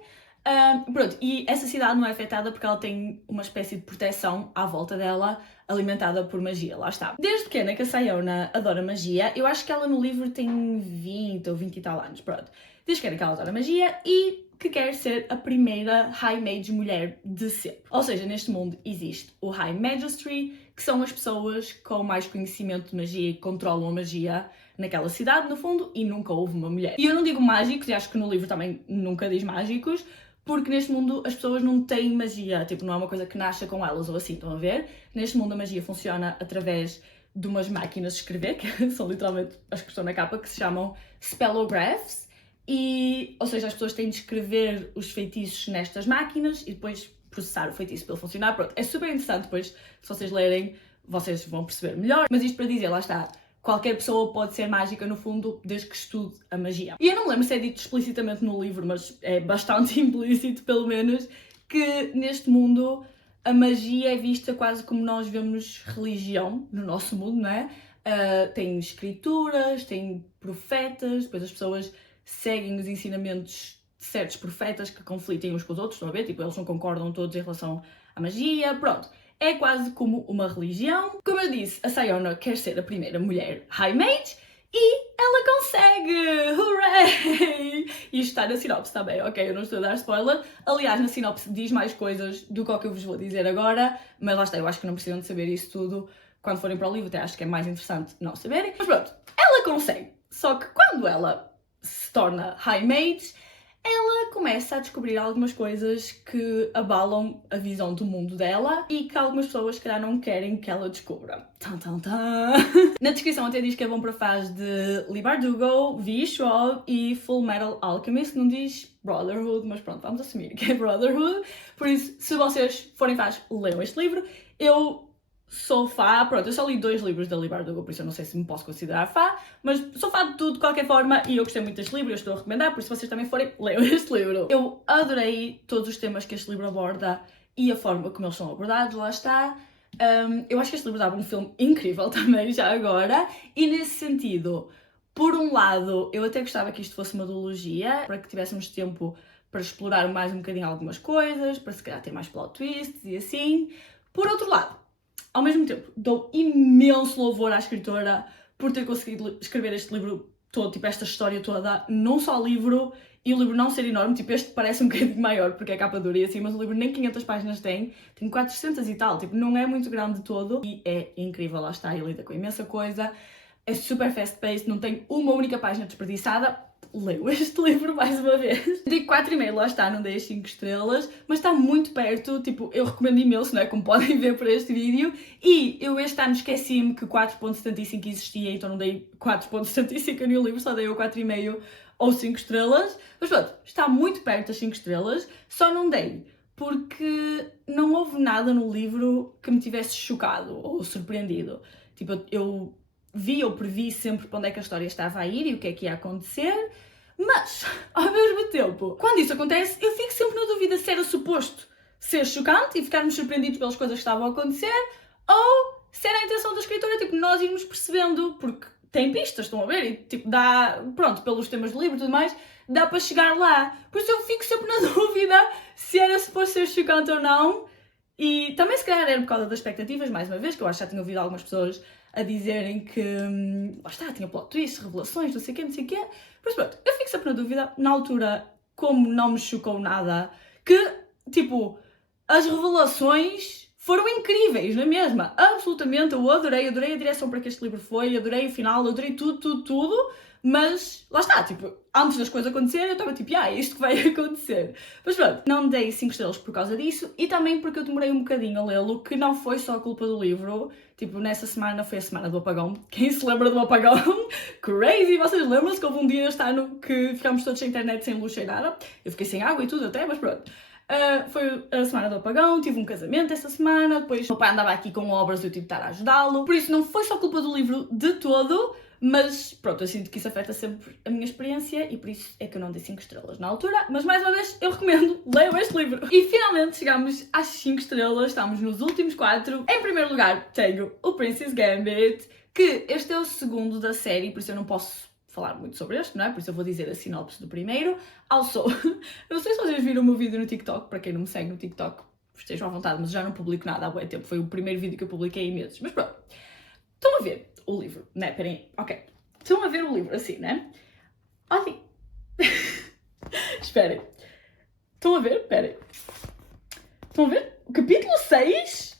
Pronto, e essa cidade não é afetada porque ela tem uma espécie de proteção à volta dela, alimentada por magia, lá está. Desde pequena que a Sayona adora magia, eu acho que ela no livro tem 20 ou 20 e tal anos, pronto. Desde pequena que ela adora magia e que quer ser a primeira High Mage mulher de sempre. Ou seja, neste mundo existe o High Magistry, que são as pessoas com mais conhecimento de magia e que controlam a magia naquela cidade, no fundo, e nunca houve uma mulher. E eu não digo mágicos, e acho que no livro também nunca diz mágicos, porque neste mundo as pessoas não têm magia, tipo, não é uma coisa que nasce com elas ou assim, estão a ver? Neste mundo a magia funciona através de umas máquinas de escrever, que são literalmente as que estão na capa, que se chamam spellographs, e, ou seja, as pessoas têm de escrever os feitiços nestas máquinas e depois processar o feitiço para ele funcionar. Pronto, é super interessante, depois, se vocês lerem, vocês vão perceber melhor. Mas isto para dizer, lá está, qualquer pessoa pode ser mágica, no fundo, desde que estude a magia. E eu não me lembro se é dito explicitamente no livro, mas é bastante implícito, pelo menos, que neste mundo a magia é vista quase como nós vemos religião no nosso mundo, não é? Tem escrituras, tem profetas, depois as pessoas seguem os ensinamentos de certos profetas que conflitem uns com os outros, estão a ver? Tipo, eles não concordam todos em relação à magia, pronto. É quase como uma religião. Como eu disse, a Sayona quer ser a primeira mulher High Mage e ela consegue! Hooray! E isto está na sinopse também, ok? Eu não estou a dar spoiler. Aliás, na sinopse diz mais coisas do que o que eu vos vou dizer agora, mas lá está, eu acho que não precisam de saber isso tudo quando forem para o livro, até acho que é mais interessante não saberem. Mas pronto, ela consegue. Só que quando ela se torna High Mage, ela começa a descobrir algumas coisas que abalam a visão do mundo dela e que algumas pessoas, se calhar, não querem que ela descubra. Tan, tan, tan. Na descrição até diz que é bom para fãs de Leigh Bardugo, V. Schwab e Full Metal Alchemist. Não diz Brotherhood, mas pronto, vamos assumir que é Brotherhood. Por isso, se vocês forem fãs, leiam este livro. Eu sou fã, pronto, eu só li 2 livros da Leigh Bardugo, por isso eu não sei se me posso considerar fã, mas sou fã de tudo de qualquer forma e eu gostei muito deste livro, eu estou a recomendar, por isso se vocês também forem, leiam este livro. Eu adorei todos os temas que este livro aborda e a forma como eles são abordados, lá está. Eu acho que este livro dava um filme incrível também, já agora, e nesse sentido, por um lado, eu até gostava que isto fosse uma duologia, para que tivéssemos tempo para explorar mais um bocadinho algumas coisas, para se calhar ter mais plot twists e assim. Por outro lado, ao mesmo tempo, dou imenso louvor à escritora por ter conseguido escrever este livro todo, tipo, esta história toda, num só livro, e o livro não ser enorme, tipo, este parece um bocadinho maior, porque é capa dura e assim, mas o livro nem 500 páginas tem 400 e tal, tipo, não é muito grande de todo, e é incrível, lá está, ele lida com imensa coisa, é super fast-paced, não tem uma única página desperdiçada. Leio este livro mais uma vez. Digo 4,5, lá está, não dei as 5 estrelas, mas está muito perto, tipo, eu recomendo imenso, não é? Como podem ver por este vídeo. E eu este ano esqueci-me que 4.75 existia, então não dei 4.75 a nenhum livro, só dei o 4,5 ou 5 estrelas. Mas pronto, está muito perto das 5 estrelas, só não dei porque não houve nada no livro que me tivesse chocado ou surpreendido. Tipo, eu vi ou previ sempre para onde é que a história estava a ir e o que é que ia acontecer, mas, ao mesmo tempo, quando isso acontece, eu fico sempre na dúvida se era suposto ser chocante e ficarmos surpreendidos pelas coisas que estavam a acontecer, ou se era a intenção da escritora, tipo, nós irmos percebendo, porque tem pistas, estão a ver, e tipo, dá, pronto, pelos temas do livro e tudo mais, dá para chegar lá. Por isso eu fico sempre na dúvida se era suposto ser chocante ou não, e também se calhar era por causa das expectativas, mais uma vez, que eu acho que já tinha ouvido algumas pessoas a dizerem que, lá está, tinha plot twists, revelações, não sei o quê, Mas pronto, eu fico sempre na dúvida, na altura, como não me chocou nada, que, tipo, as revelações foram incríveis, não é mesmo? Absolutamente, eu adorei a direção para que este livro foi, adorei o final, adorei tudo, mas lá está, tipo, antes das coisas acontecerem, eu estava tipo, é isto que vai acontecer. Mas pronto, não dei 5 estrelas por causa disso e também porque eu demorei um bocadinho a lê-lo, que não foi só a culpa do livro. Tipo, nessa semana foi a semana do apagão. Quem se lembra do apagão? Crazy! Vocês lembram-se que houve um dia este ano que ficámos todos sem internet, sem luz, sem nada? Eu fiquei sem água e tudo até, mas pronto. Foi a semana do apagão, tive um casamento essa semana, depois o meu pai andava aqui com obras e eu tive de estar a ajudá-lo. Por isso não foi só culpa do livro de todo, mas pronto, eu sinto que isso afeta sempre a minha experiência e por isso é que eu não dei 5 estrelas na altura. Mas mais uma vez, eu recomendo, leiam este livro. E finalmente chegamos às 5 estrelas, estamos nos últimos 4. Em primeiro lugar tenho o Princess Gambit, que este é o segundo da série, por isso eu não posso falar muito sobre este, não é? Por isso eu vou dizer a sinopse do primeiro. Also, não sei se vocês viram o meu vídeo no TikTok, para quem não me segue no TikTok, estejam à vontade, mas já não publico nada há muito tempo, foi o primeiro vídeo que eu publiquei em meses. Mas pronto, estão a ver o livro, né? Peraí, ok. Estão a ver o livro assim, né? Olhem. Esperem. Estão a ver? Esperem. Estão a ver? O capítulo 6...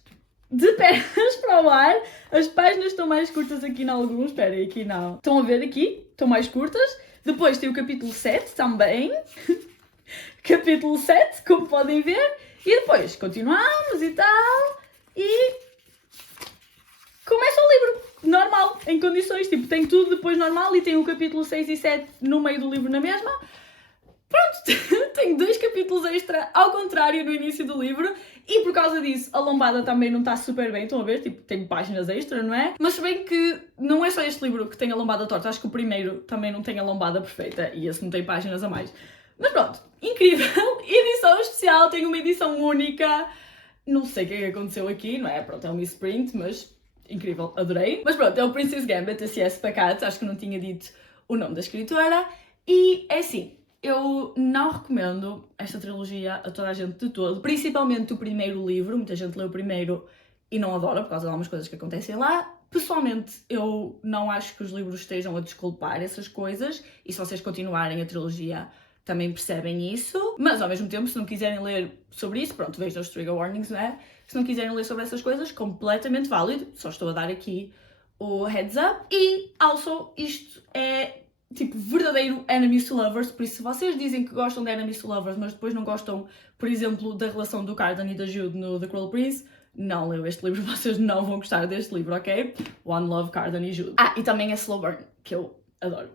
de pernas para o ar, as páginas estão mais curtas aqui em alguns, esperem, aqui não. Estão a ver aqui? Estão mais curtas. Depois tem o capítulo 7 também. Capítulo 7, como podem ver. E depois continuamos e tal. E começa o livro normal, em condições, tipo, tem tudo depois normal e tem o capítulo 6 e 7 no meio do livro na mesma. Pronto, tenho 2 capítulos extra ao contrário no início do livro e por causa disso a lombada também não está super bem, estão a ver? Tipo, tenho páginas extra, não é? Mas se bem que não é só este livro que tem a lombada torta, acho que o primeiro também não tem a lombada perfeita e esse não tem páginas a mais. Mas pronto, incrível, edição especial, tenho uma edição única, não sei o que é que aconteceu aqui, não é? Pronto, é um misprint, mas incrível, adorei. Mas pronto, é o Princess Gambit, a C.S. Pacat, acho que não tinha dito o nome da escritora e é assim. Eu não recomendo esta trilogia a toda a gente de todo, principalmente o primeiro livro. Muita gente lê o primeiro e não adora por causa de algumas coisas que acontecem lá. Pessoalmente, eu não acho que os livros estejam a desculpar essas coisas e se vocês continuarem a trilogia também percebem isso. Mas ao mesmo tempo, se não quiserem ler sobre isso, pronto, vejam os trigger warnings, não é? Se não quiserem ler sobre essas coisas, completamente válido. Só estou a dar aqui o heads up. E, also, isto é tipo, verdadeiro enemies to lovers, por isso se vocês dizem que gostam de enemies to lovers, mas depois não gostam, por exemplo, da relação do Cardan e da Jude no The Cruel Prince, não leiam este livro, vocês não vão gostar deste livro, ok? One Love, Cardan e Jude. Ah, e também a Slow Burn, que eu adoro.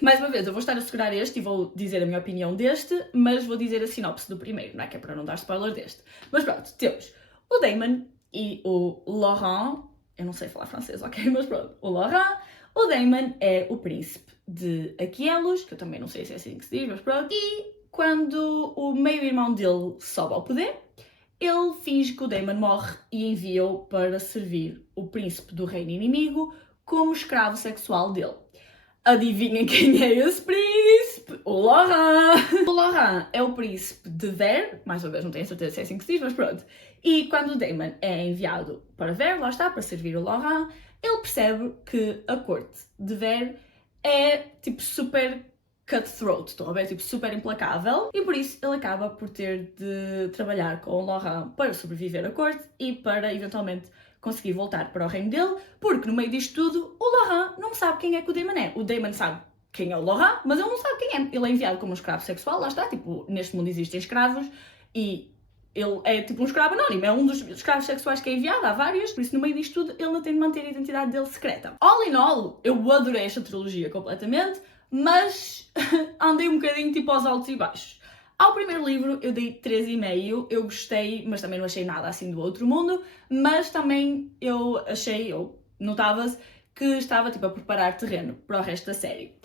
Mais uma vez, eu vou estar a segurar este e vou dizer a minha opinião deste, mas vou dizer a sinopse do primeiro, não é? Que é para não dar spoiler deste. Mas pronto, temos o Damon e o Laurent, eu não sei falar francês, ok? Mas pronto, o Laurent. O Damon é o príncipe de Aquielos, que eu também não sei se é assim que se diz, mas pronto. E quando o meio-irmão dele sobe ao poder, ele finge que o Damon morre e envia-o para servir o príncipe do reino inimigo como escravo sexual dele. Adivinhem quem é esse príncipe? O Laurent! O Laurent é o príncipe de Ver, mais uma vez não tenho certeza se é assim que se diz, mas pronto. E quando o Damon é enviado para Ver, lá está, para servir o Laurent, ele percebe que a corte de Ver é tipo super cutthroat, estão a ver? Tipo super implacável e por isso ele acaba por ter de trabalhar com o Laurent para sobreviver à corte e para eventualmente conseguir voltar para o reino dele, porque no meio disto tudo o Laurent não sabe quem é que o Damon é. O Damon sabe quem é o Laurent, mas ele não sabe quem é. Ele é enviado como um escravo sexual, lá está, tipo, neste mundo existem escravos e ele é tipo um escravo anónimo, é um dos escravos sexuais que é enviado, há vários, por isso no meio disto tudo ele não tem de manter a identidade dele secreta. All in all, eu adorei esta trilogia completamente, mas andei um bocadinho tipo aos altos e baixos. Ao primeiro livro eu dei 3,5, eu gostei, mas também não achei nada assim do outro mundo, mas também eu notava-se que estava tipo a preparar terreno para o resto da série.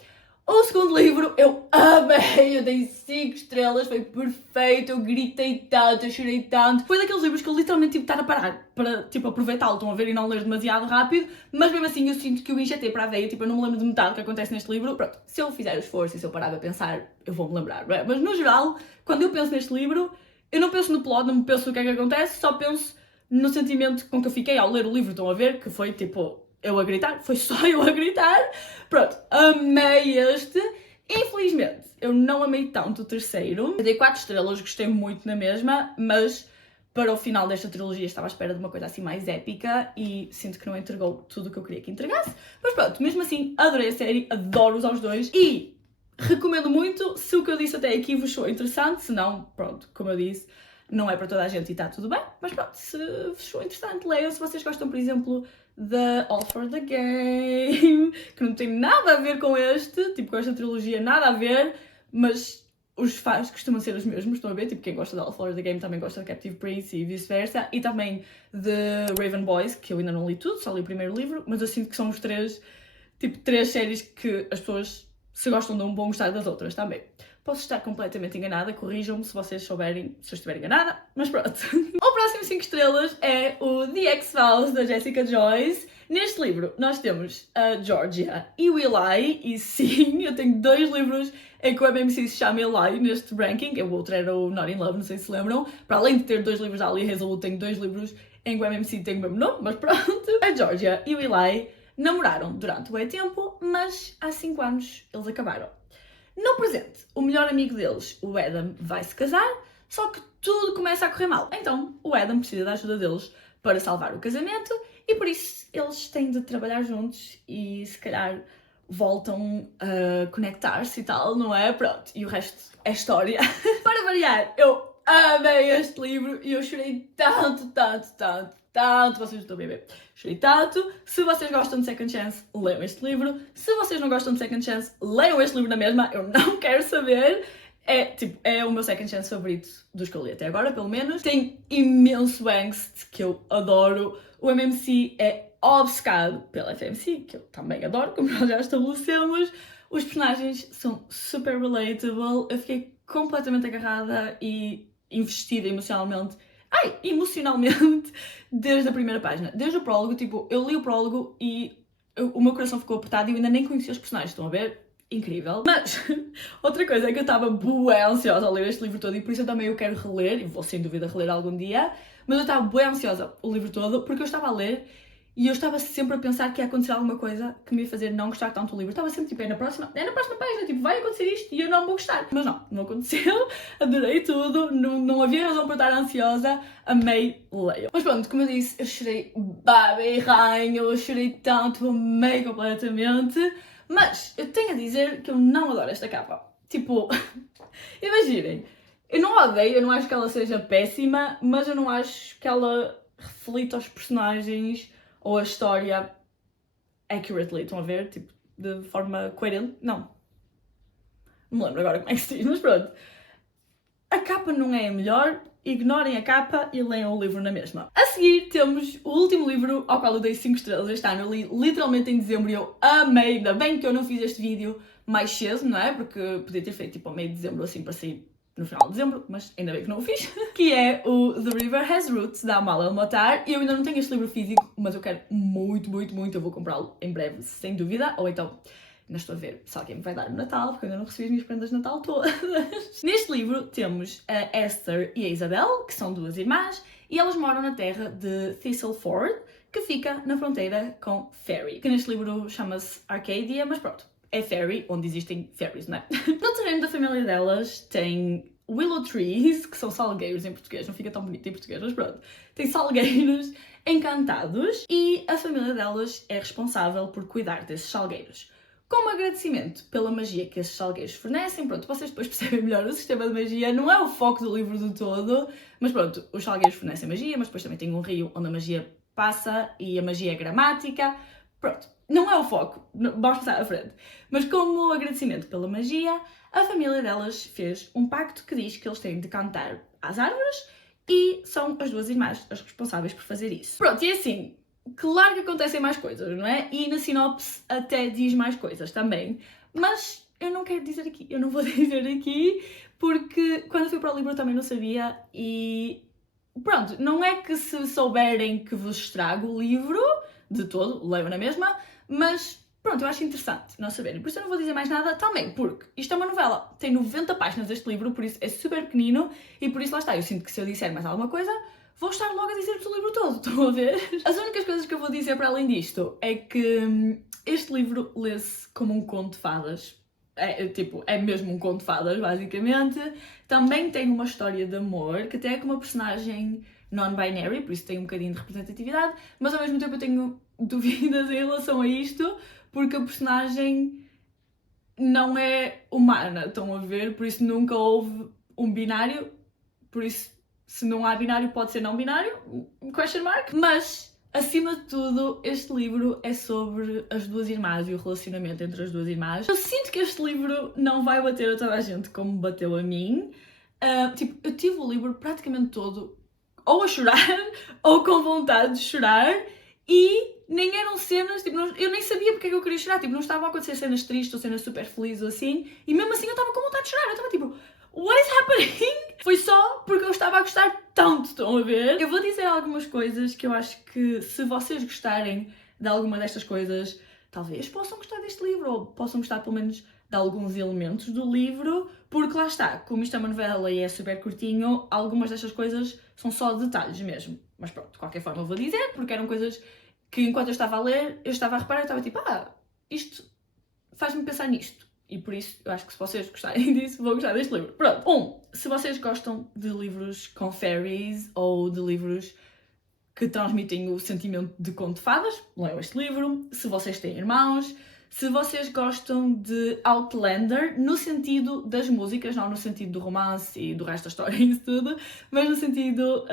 O segundo livro eu amei, eu dei 5 estrelas, foi perfeito, eu gritei tanto, eu chorei tanto. Foi daqueles livros que eu literalmente tive de estar a parar para tipo aproveitá-lo, estão a ver, e não ler demasiado rápido, mas mesmo assim eu sinto que eu injetei para a veia, tipo eu não me lembro de metade do que acontece neste livro. Pronto, se eu fizer o esforço e se eu parar a pensar, eu vou-me lembrar, não é? Mas no geral, quando eu penso neste livro, eu não penso no plot, não penso no que é que acontece, só penso no sentimento com que eu fiquei ao ler o livro, estão a ver, que foi tipo eu a gritar, foi só eu a gritar. Pronto, amei este. Infelizmente, eu não amei tanto o terceiro. Eu dei 4 estrelas, gostei muito na mesma, mas para o final desta trilogia estava à espera de uma coisa assim mais épica e sinto que não entregou tudo o que eu queria que entregasse. Mas pronto, mesmo assim, adorei a série, adoro-os aos dois e recomendo muito se o que eu disse até aqui vos soou interessante, se não, pronto, como eu disse, não é para toda a gente e está tudo bem, mas pronto, se vos soou interessante, leiam. Se vocês gostam, por exemplo, The All for the Game, que não tem nada a ver com este, tipo com esta trilogia, nada a ver, mas os fãs costumam ser os mesmos, estão a ver? Tipo, quem gosta de All Flowers the Game também gosta de Captive Prince e vice-versa. E também de Raven Boys, que eu ainda não li tudo, só li o primeiro livro, mas eu sinto que são os três, tipo, três séries que as pessoas, se gostam de um, vão gostar das outras também. Posso estar completamente enganada, corrijam-me se vocês souberem, se eu estiver enganada, mas pronto. O próximo 5 estrelas é o The X-Files, da Jessica Joyce. Neste livro nós temos a Georgia e o Eli, e sim, eu tenho 2 livros em que o MMC se chama Eli neste ranking, o outro era o Not in Love, não sei se lembram. Para além de ter 2 livros da Ali Hazelwood, tenho 2 livros em que o MMC tem o mesmo nome, mas pronto. A Georgia e o Eli namoraram durante o tempo, mas há 5 anos eles acabaram. No presente, o melhor amigo deles, o Adam, vai se casar, só que tudo começa a correr mal. Então, o Adam precisa da ajuda deles para salvar o casamento e por isso eles têm de trabalhar juntos e se calhar voltam a conectar-se e tal, não é? Pronto, e o resto é história. Para variar, eu amei este livro e eu chorei tanto, vocês estão a ver. Chorei tanto. Se vocês gostam de Second Chance, leiam este livro. Se vocês não gostam de Second Chance, leiam este livro na mesma, eu não quero saber. É o meu Second Chance favorito dos que eu li até agora, pelo menos. Tem imenso angst, que eu adoro. O MMC é obcecado pela FMC, que eu também adoro, como nós já estabelecemos. Os personagens são super relatable. Eu fiquei completamente agarrada e investida emocionalmente. Desde a primeira página. Desde o prólogo, tipo, eu li o prólogo e o meu coração ficou apertado e eu ainda nem conhecia os personagens, estão a ver? Incrível. Mas, outra coisa é que eu estava bué ansiosa a ler este livro todo e por isso eu também o quero reler, e vou sem dúvida reler algum dia, mas eu estava bué ansiosa o livro todo porque eu estava a ler e eu estava sempre a pensar que ia acontecer alguma coisa que me ia fazer não gostar tanto do livro. Eu estava sempre tipo, é na próxima página, tipo, vai acontecer isto e eu não vou gostar. Mas não aconteceu, adorei tudo, não havia razão para estar ansiosa, amei, leio. Mas pronto, como eu disse, eu chorei baba e rainha, eu chorei tanto, amei completamente. Mas eu tenho a dizer que eu não adoro esta capa. Tipo, imaginem, eu não odeio, eu não acho que ela seja péssima, mas eu não acho que ela reflita os personagens ou a história accurately, estão a ver? Tipo, de forma coerente. Não me lembro agora como é que se diz, mas pronto. A capa não é a melhor, ignorem a capa e leiam o livro na mesma. A seguir temos o último livro ao qual eu dei 5 estrelas este ano. Eu li literalmente em dezembro e eu amei. Ainda bem que eu não fiz este vídeo mais cedo, não é? Porque podia ter feito tipo a meio de dezembro assim para sair no final de dezembro, mas ainda bem que não o fiz. Que é o The River Has Roots, da Amal El-Mohtar. Eu ainda não tenho este livro físico, mas eu quero muito. Eu vou comprá-lo em breve, sem dúvida. Ou então, ainda estou a ver se alguém me vai dar no Natal, porque eu ainda não recebi as minhas prendas de Natal todas. Neste livro temos a Esther e a Isabel, que são 2 irmãs, e elas moram na terra de Thistleford, que fica na fronteira com Fairy. Que neste livro chama-se Arcadia, mas pronto, é Fairy, onde existem fairies, não é? No terreno da família delas tem Willow Trees, que são salgueiros em português, não fica tão bonito em português, mas pronto. Tem salgueiros encantados e a família delas é responsável por cuidar desses salgueiros. Como agradecimento pela magia que esses salgueiros fornecem, pronto, vocês depois percebem melhor o sistema de magia, não é o foco do livro do todo, mas pronto, os salgueiros fornecem magia, mas depois também tem um rio onde a magia passa e a magia é gramática, pronto, não é o foco, vamos passar à frente. Mas como agradecimento pela magia, a família delas fez um pacto que diz que eles têm de cantar às árvores e são as 2 irmãs as responsáveis por fazer isso. Pronto, e assim, claro que acontecem mais coisas, não é? E na sinopse até diz mais coisas também. Mas eu não quero dizer aqui, eu não vou dizer aqui, porque quando eu fui para o livro eu também não sabia e... Pronto, não é que se souberem que vos estrago o livro, de todo, leiam na mesma, mas pronto, eu acho interessante não saberem. Por isso eu não vou dizer mais nada também, porque isto é uma novela, tem 90 páginas este livro, por isso é super pequenino e por isso lá está, eu sinto que se eu disser mais alguma coisa, vou estar logo a dizer-vos o livro todo, estão a ver? As únicas coisas que eu vou dizer para além disto é que este livro lê-se como um conto de fadas. É mesmo um conto de fadas, basicamente. Também tem uma história de amor, que até é com uma personagem non-binary, por isso tem um bocadinho de representatividade, mas ao mesmo tempo eu tenho dúvidas em relação a isto, porque a personagem não é humana, estão a ver? Por isso nunca houve um binário, por isso se não há binário pode ser não binário, question mark, mas Acima de tudo, este livro é sobre as duas irmãs e o relacionamento entre as duas irmãs. Eu sinto que este livro não vai bater a toda a gente como bateu a mim. Tipo, eu tive o livro praticamente todo ou a chorar ou com vontade de chorar e nem eram cenas, tipo, eu nem sabia porque é que eu queria chorar, tipo, não estavam a acontecer cenas tristes ou cenas super felizes ou assim, e mesmo assim eu estava com vontade de chorar, eu estava tipo, what is happening? Foi só porque eu estava a gostar tanto, estão a ver? Eu vou dizer algumas coisas que eu acho que se vocês gostarem de alguma destas coisas, talvez possam gostar deste livro, ou possam gostar pelo menos de alguns elementos do livro, porque lá está, como isto é uma novela e é super curtinho, algumas destas coisas são só detalhes mesmo. Mas pronto, de qualquer forma eu vou dizer, porque eram coisas que enquanto eu estava a ler, eu estava a reparar e estava tipo, isto faz-me pensar nisto. E por isso, eu acho que se vocês gostarem disso, vão gostar deste livro. Pronto. Se vocês gostam de livros com fairies ou de livros que transmitem o sentimento de conto de fadas, leiam este livro. Se vocês têm irmãos, se vocês gostam de Outlander, no sentido das músicas, não no sentido do romance e do resto da história e isso tudo, mas no sentido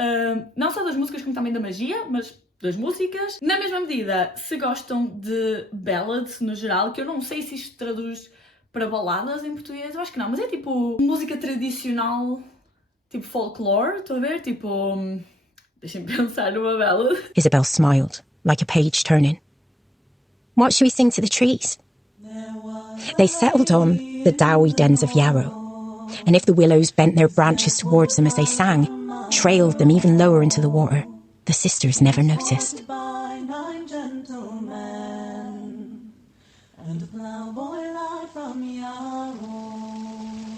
não só das músicas como também da magia, mas das músicas. Na mesma medida, se gostam de ballads no geral, que eu não sei se isto traduz para baladas em português, eu acho que não, mas é tipo música tradicional, tipo folklore, estou a ver? Tipo, deixem-me pensar numa ballad. Isabel smiled, like a page turning. What shall we sing to the trees? They settled on the dowy dens of yarrow, and if the willows bent their branches towards them as they sang, trailed them even lower into the water, the sisters never noticed.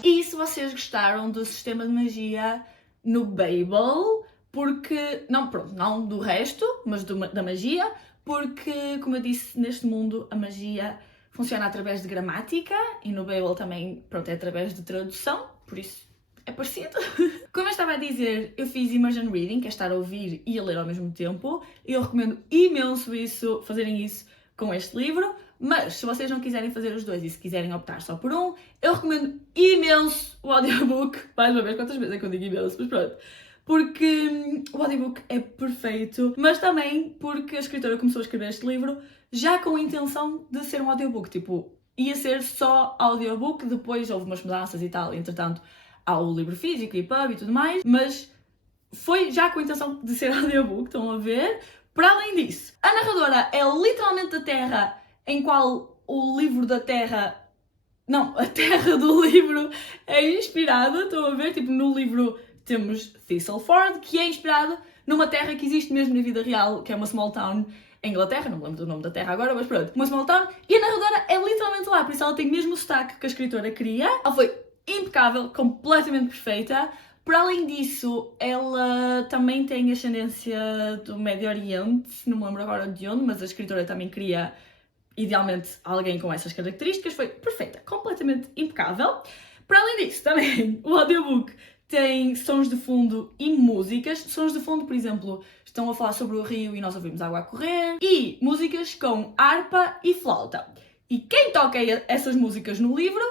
E se vocês gostaram do sistema de magia no Babel, porque, não do resto, mas da magia, porque, como eu disse, neste mundo a magia funciona através de gramática e no Babel também, é através de tradução, por isso é parecido. Como eu estava a dizer, eu fiz immersion reading, que é estar a ouvir e a ler ao mesmo tempo, e eu recomendo imenso fazerem isso com este livro, mas se vocês não quiserem fazer os dois e se quiserem optar só por um, eu recomendo imenso o audiobook. Mais uma vez, quantas vezes é que eu digo imenso, mas pronto. Porque o audiobook é perfeito, mas também porque a escritora começou a escrever este livro já com a intenção de ser um audiobook, tipo, ia ser só audiobook, depois houve umas mudanças e tal, entretanto há o livro físico e pub e tudo mais, mas foi já com a intenção de ser audiobook, estão a ver? Para além disso, a narradora é literalmente da Terra em qual o livro da Terra... Não, a Terra do livro é inspirada, estão a ver? Tipo, no livro temos Thistleford, que é inspirado numa terra que existe mesmo na vida real, que é uma small town em Inglaterra, não me lembro do nome da terra agora, mas pronto, uma small town, e a narradora é literalmente lá, por isso ela tem mesmo o sotaque que a escritora queria. Ela foi impecável, completamente perfeita. Por além disso, ela também tem ascendência do Médio Oriente, não me lembro agora de onde, mas a escritora também queria, idealmente, alguém com essas características. Foi perfeita, completamente impecável. Para além disso, também, o audiobook tem sons de fundo e músicas. Sons de fundo, por exemplo, estão a falar sobre o rio e nós ouvimos água a correr. E músicas com harpa e flauta. E quem toca essas músicas no livro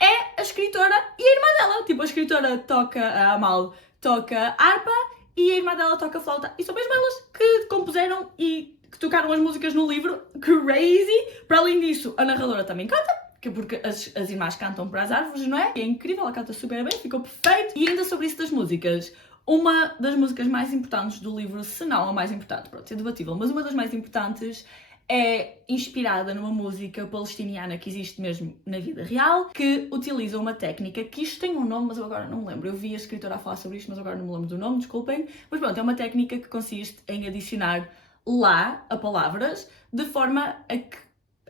é a escritora e a irmã dela. Tipo, a escritora toca, a Amal toca harpa e a irmã dela toca flauta. E são mesmo elas que compuseram e que tocaram as músicas no livro. Crazy! Para além disso, a narradora também canta, porque as irmãs cantam para as árvores, não é? É incrível, ela canta super bem, ficou perfeito. E ainda sobre isso das músicas, uma das músicas mais importantes do livro, se não a mais importante, pronto, é debatível, mas uma das mais importantes é inspirada numa música palestiniana que existe mesmo na vida real, que utiliza uma técnica, que isto tem um nome, mas eu agora não me lembro. Eu vi a escritora a falar sobre isto, mas agora não me lembro do nome, desculpem. Mas pronto, é uma técnica que consiste em adicionar lá a palavras, de forma a que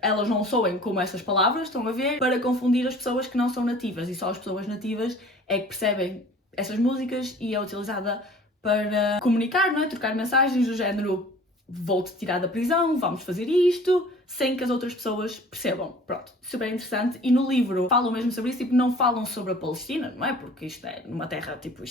elas não soem como essas palavras, estão a ver, para confundir as pessoas que não são nativas, e só as pessoas nativas é que percebem essas músicas e é utilizada para comunicar, não é? Trocar mensagens do género vou-te tirar da prisão, vamos fazer isto, sem que as outras pessoas percebam. Pronto, super interessante. E no livro falam mesmo sobre isso, tipo, não falam sobre a Palestina, não é? Porque isto é numa terra, tipo,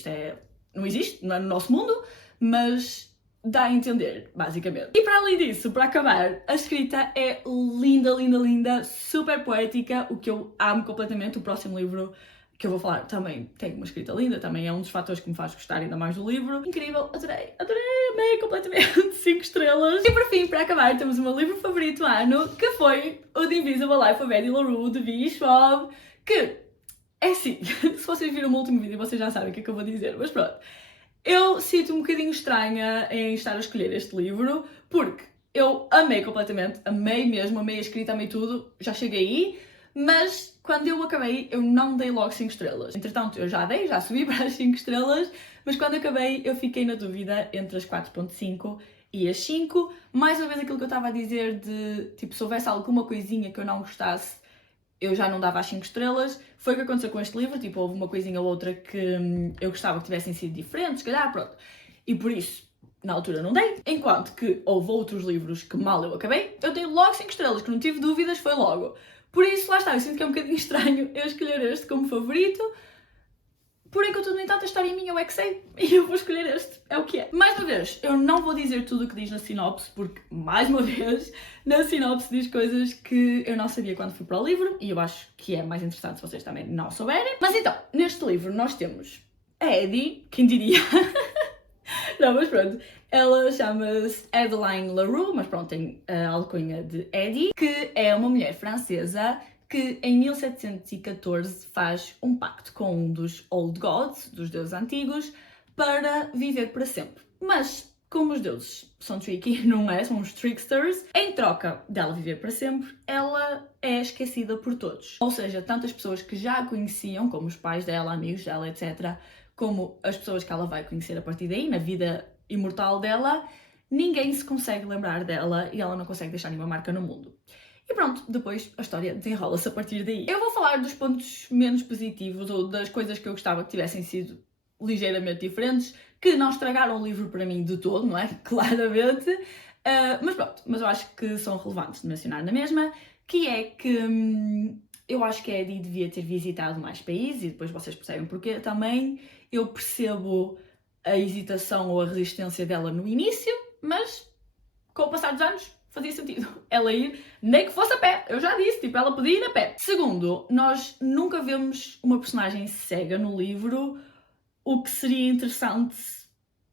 não existe, não é no nosso mundo, mas dá a entender, basicamente. E para além disso, para acabar, a escrita é linda, linda, linda, super poética, o que eu amo completamente. O próximo livro que eu vou falar também tem uma escrita linda, também é um dos fatores que me faz gostar ainda mais do livro. Incrível, adorei, adorei, amei completamente 5 estrelas. E por fim, para acabar, temos o meu livro favorito do ano, que foi o The Invisible Life of Eddie LaRue, de V.E. Schwab, que é assim, se vocês viram o meu último vídeo, vocês já sabem o que é que eu vou dizer, mas pronto. Eu sinto um bocadinho estranha em estar a escolher este livro, porque eu amei completamente, amei mesmo, amei a escrita, amei tudo, já cheguei aí, mas quando eu acabei, eu não dei logo 5 estrelas. Entretanto, eu já subi para as 5 estrelas, mas quando acabei, eu fiquei na dúvida entre as 4.5 e as 5. Mais uma vez aquilo que eu estava a dizer de, tipo, se houvesse alguma coisinha que eu não gostasse, eu já não dava as 5 estrelas. Foi o que aconteceu com este livro, tipo, houve uma coisinha ou outra que eu gostava que tivessem sido diferentes, se calhar, pronto. E por isso, na altura não dei. Enquanto que houve outros livros que mal eu acabei, eu dei logo 5 estrelas, que não tive dúvidas, foi logo. Por isso, lá está, eu sinto que é um bocadinho estranho eu escolher este como favorito. Porém, contudo, no entanto, a história é minha, eu é que sei, e eu vou escolher este, é o que é. Mais uma vez, eu não vou dizer tudo o que diz na sinopse, porque, mais uma vez, na sinopse diz coisas que eu não sabia quando fui para o livro, e eu acho que é mais interessante se vocês também não souberem. Mas então, neste livro nós temos a Eddie, quem diria? Não, mas pronto, ela chama-se Adeline LaRue, mas pronto, tem a alcunha de Eddie, que é uma mulher francesa que em 1714 faz um pacto com um dos Old Gods, dos deuses antigos, para viver para sempre. Mas, como os deuses são tricky, não é? São os tricksters, em troca dela viver para sempre, ela é esquecida por todos. Ou seja, tanto as pessoas que já a conheciam, como os pais dela, amigos dela, etc., como as pessoas que ela vai conhecer a partir daí, na vida imortal dela, ninguém se consegue lembrar dela e ela não consegue deixar nenhuma marca no mundo. E pronto, depois a história desenrola-se a partir daí. Eu vou falar dos pontos menos positivos ou das coisas que eu gostava que tivessem sido ligeiramente diferentes, que não estragaram o livro para mim de todo, não é? Claramente. Mas pronto, mas eu acho que são relevantes de mencionar na mesma, que é que eu acho que a Eddie devia ter visitado mais países e depois vocês percebem porquê também. Eu percebo a hesitação ou a resistência dela no início, mas com o passar dos anos fazia sentido ela ir, nem que fosse a pé. Eu já disse, tipo, ela podia ir a pé. Segundo, nós nunca vemos uma personagem cega no livro, o que seria interessante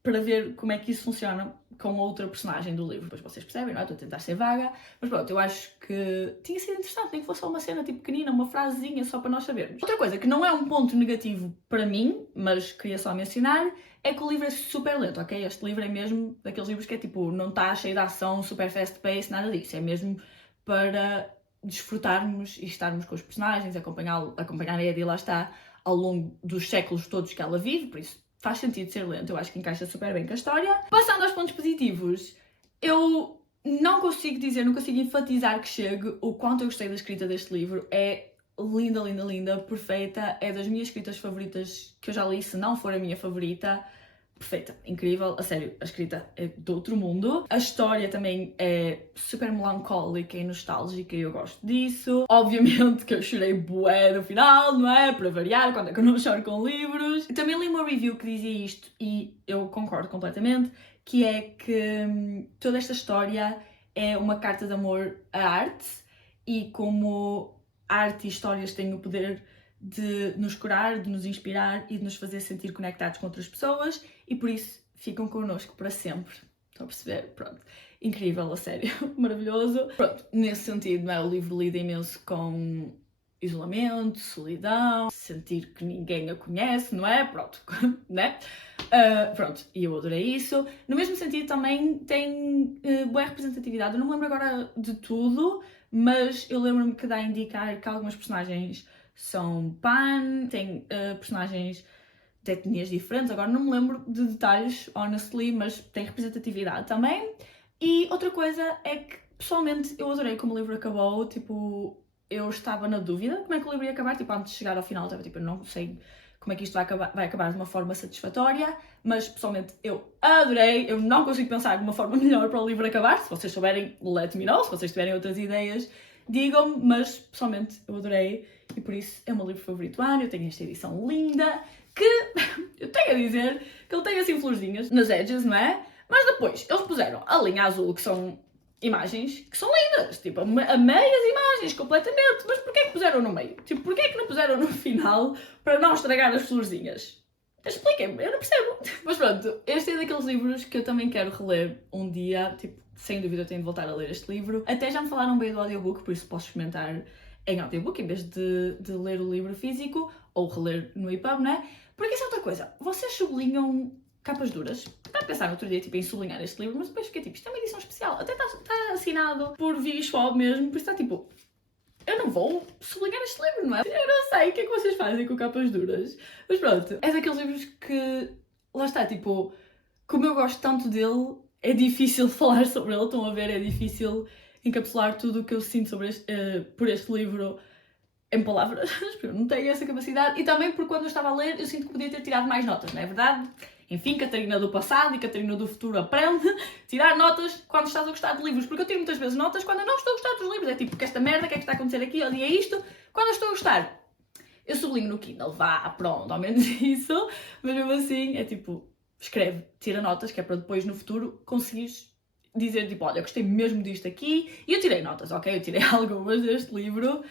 para ver como é que isso funciona com outra personagem do livro. Depois vocês percebem, não é? Estou a tentar ser vaga. Mas pronto, eu acho que tinha sido interessante, nem que fosse só uma cena tipo pequenina, uma frasezinha só para nós sabermos. Outra coisa que não é um ponto negativo para mim, mas queria só mencionar, é que o livro é super lento, ok? Este livro é mesmo daqueles livros que é tipo, não está cheio de ação, super fast pace, nada disso. É mesmo para desfrutarmos e estarmos com os personagens, acompanhar a Eddie, lá está, ao longo dos séculos todos que ela vive, por isso faz sentido ser lento, eu acho que encaixa super bem com a história. Passando aos pontos positivos, eu não consigo dizer, não consigo enfatizar que chegue o quanto eu gostei da escrita deste livro. É linda, linda, linda, perfeita, é das minhas escritas favoritas que eu já li, se não for a minha favorita. Perfeita, incrível, a sério, a escrita é de outro mundo. A história também é super melancólica e nostálgica e eu gosto disso. Obviamente que eu chorei bué no final, não é? Para variar, quando é que eu não choro com livros. Também li uma review que dizia isto e eu concordo completamente, que é que toda esta história é uma carta de amor à arte e como arte e histórias têm o poder de nos curar, de nos inspirar e de nos fazer sentir conectados com outras pessoas e por isso ficam connosco para sempre. Estão a perceber? Pronto. Incrível, a sério. Maravilhoso. Pronto, nesse sentido, não é? O livro lida imenso com isolamento, solidão, sentir que ninguém a conhece, não é? Pronto, né? Pronto, e eu adorei isso. No mesmo sentido também tem boa representatividade. Eu não me lembro agora de tudo, mas eu lembro-me que dá a indicar que algumas personagens são pan, tem personagens de etnias diferentes, agora não me lembro de detalhes, honestly, mas tem representatividade também. E outra coisa é que, pessoalmente, eu adorei como o livro acabou, tipo, eu estava na dúvida como é que o livro ia acabar, tipo, antes de chegar ao final, estava tipo, eu não sei como é que isto vai acabar de uma forma satisfatória, mas pessoalmente eu adorei, eu não consigo pensar de uma forma melhor para o livro acabar. Se vocês souberem, let me know, se vocês tiverem outras ideias, digam-me, mas pessoalmente eu adorei e por isso é o meu livro favorito do ano. Eu tenho esta edição linda, que eu tenho a dizer que ele tem assim florzinhas nas edges, não é? Mas depois eles puseram a linha azul, que são imagens que são lindas, tipo, amei as imagens completamente, mas porquê é que puseram no meio? Tipo, porquê é que não puseram no final para não estragar as florzinhas? Expliquem-me, eu não percebo. Mas pronto, este é daqueles livros que eu também quero reler um dia, tipo, sem dúvida eu tenho de voltar a ler este livro. Até já me falaram bem do audiobook, por isso posso experimentar em audiobook em vez de ler o livro físico ou reler no EPUB, né? Porque isso é outra coisa, vocês sublinham capas duras. Estava a pensar no outro dia tipo, em sublinhar este livro, mas depois fiquei tipo, isto é uma edição especial, até está assinado por Visual mesmo, por isso está tipo, eu não vou sublinhar este livro, não é? Eu não sei o que é que vocês fazem com capas duras. Mas pronto, é daqueles livros que, lá está, tipo, como eu gosto tanto dele, é difícil falar sobre ele, estão a ver, é difícil encapsular tudo o que eu sinto sobre por este livro em palavras, eu não tenho essa capacidade. E também porque quando eu estava a ler, eu sinto que podia ter tirado mais notas, não é verdade? Enfim, Catarina do passado e Catarina do futuro aprende tirar notas quando estás a gostar de livros, porque eu tiro muitas vezes notas quando eu não estou a gostar dos livros, é tipo, que esta merda, o que é que está a acontecer aqui, olha, é isto, quando eu estou a gostar. Eu sublinho no Kindle, vá, pronto, ao menos isso, mas mesmo assim, é tipo, escreve, tira notas, que é para depois no futuro conseguires dizer, tipo, olha, gostei mesmo disto aqui, e eu tirei notas, ok? Eu tirei algumas deste livro,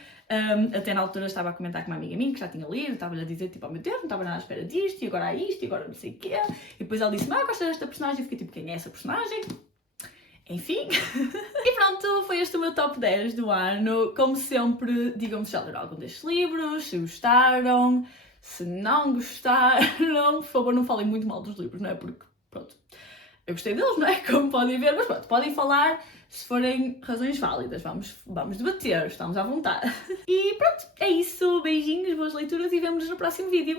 até na altura estava a comentar com uma amiga minha que já tinha lido, estava-lhe a dizer, tipo, oh meu Deus, não estava nada à espera disto, e agora há isto, e agora não sei o quê, e depois ela disse, gosta desta personagem, eu fiquei tipo, quem é essa personagem? Enfim, e pronto, foi este o meu top 10 do ano. Como sempre, digam-me se já leram algum destes livros, se gostaram, se não gostaram, por favor não falem muito mal dos livros, não é? Porque, pronto, eu gostei deles, não é? Como podem ver, mas pronto, podem falar se forem razões válidas, vamos debater, estamos à vontade. E pronto, é isso, beijinhos, boas leituras e vemo-nos no próximo vídeo.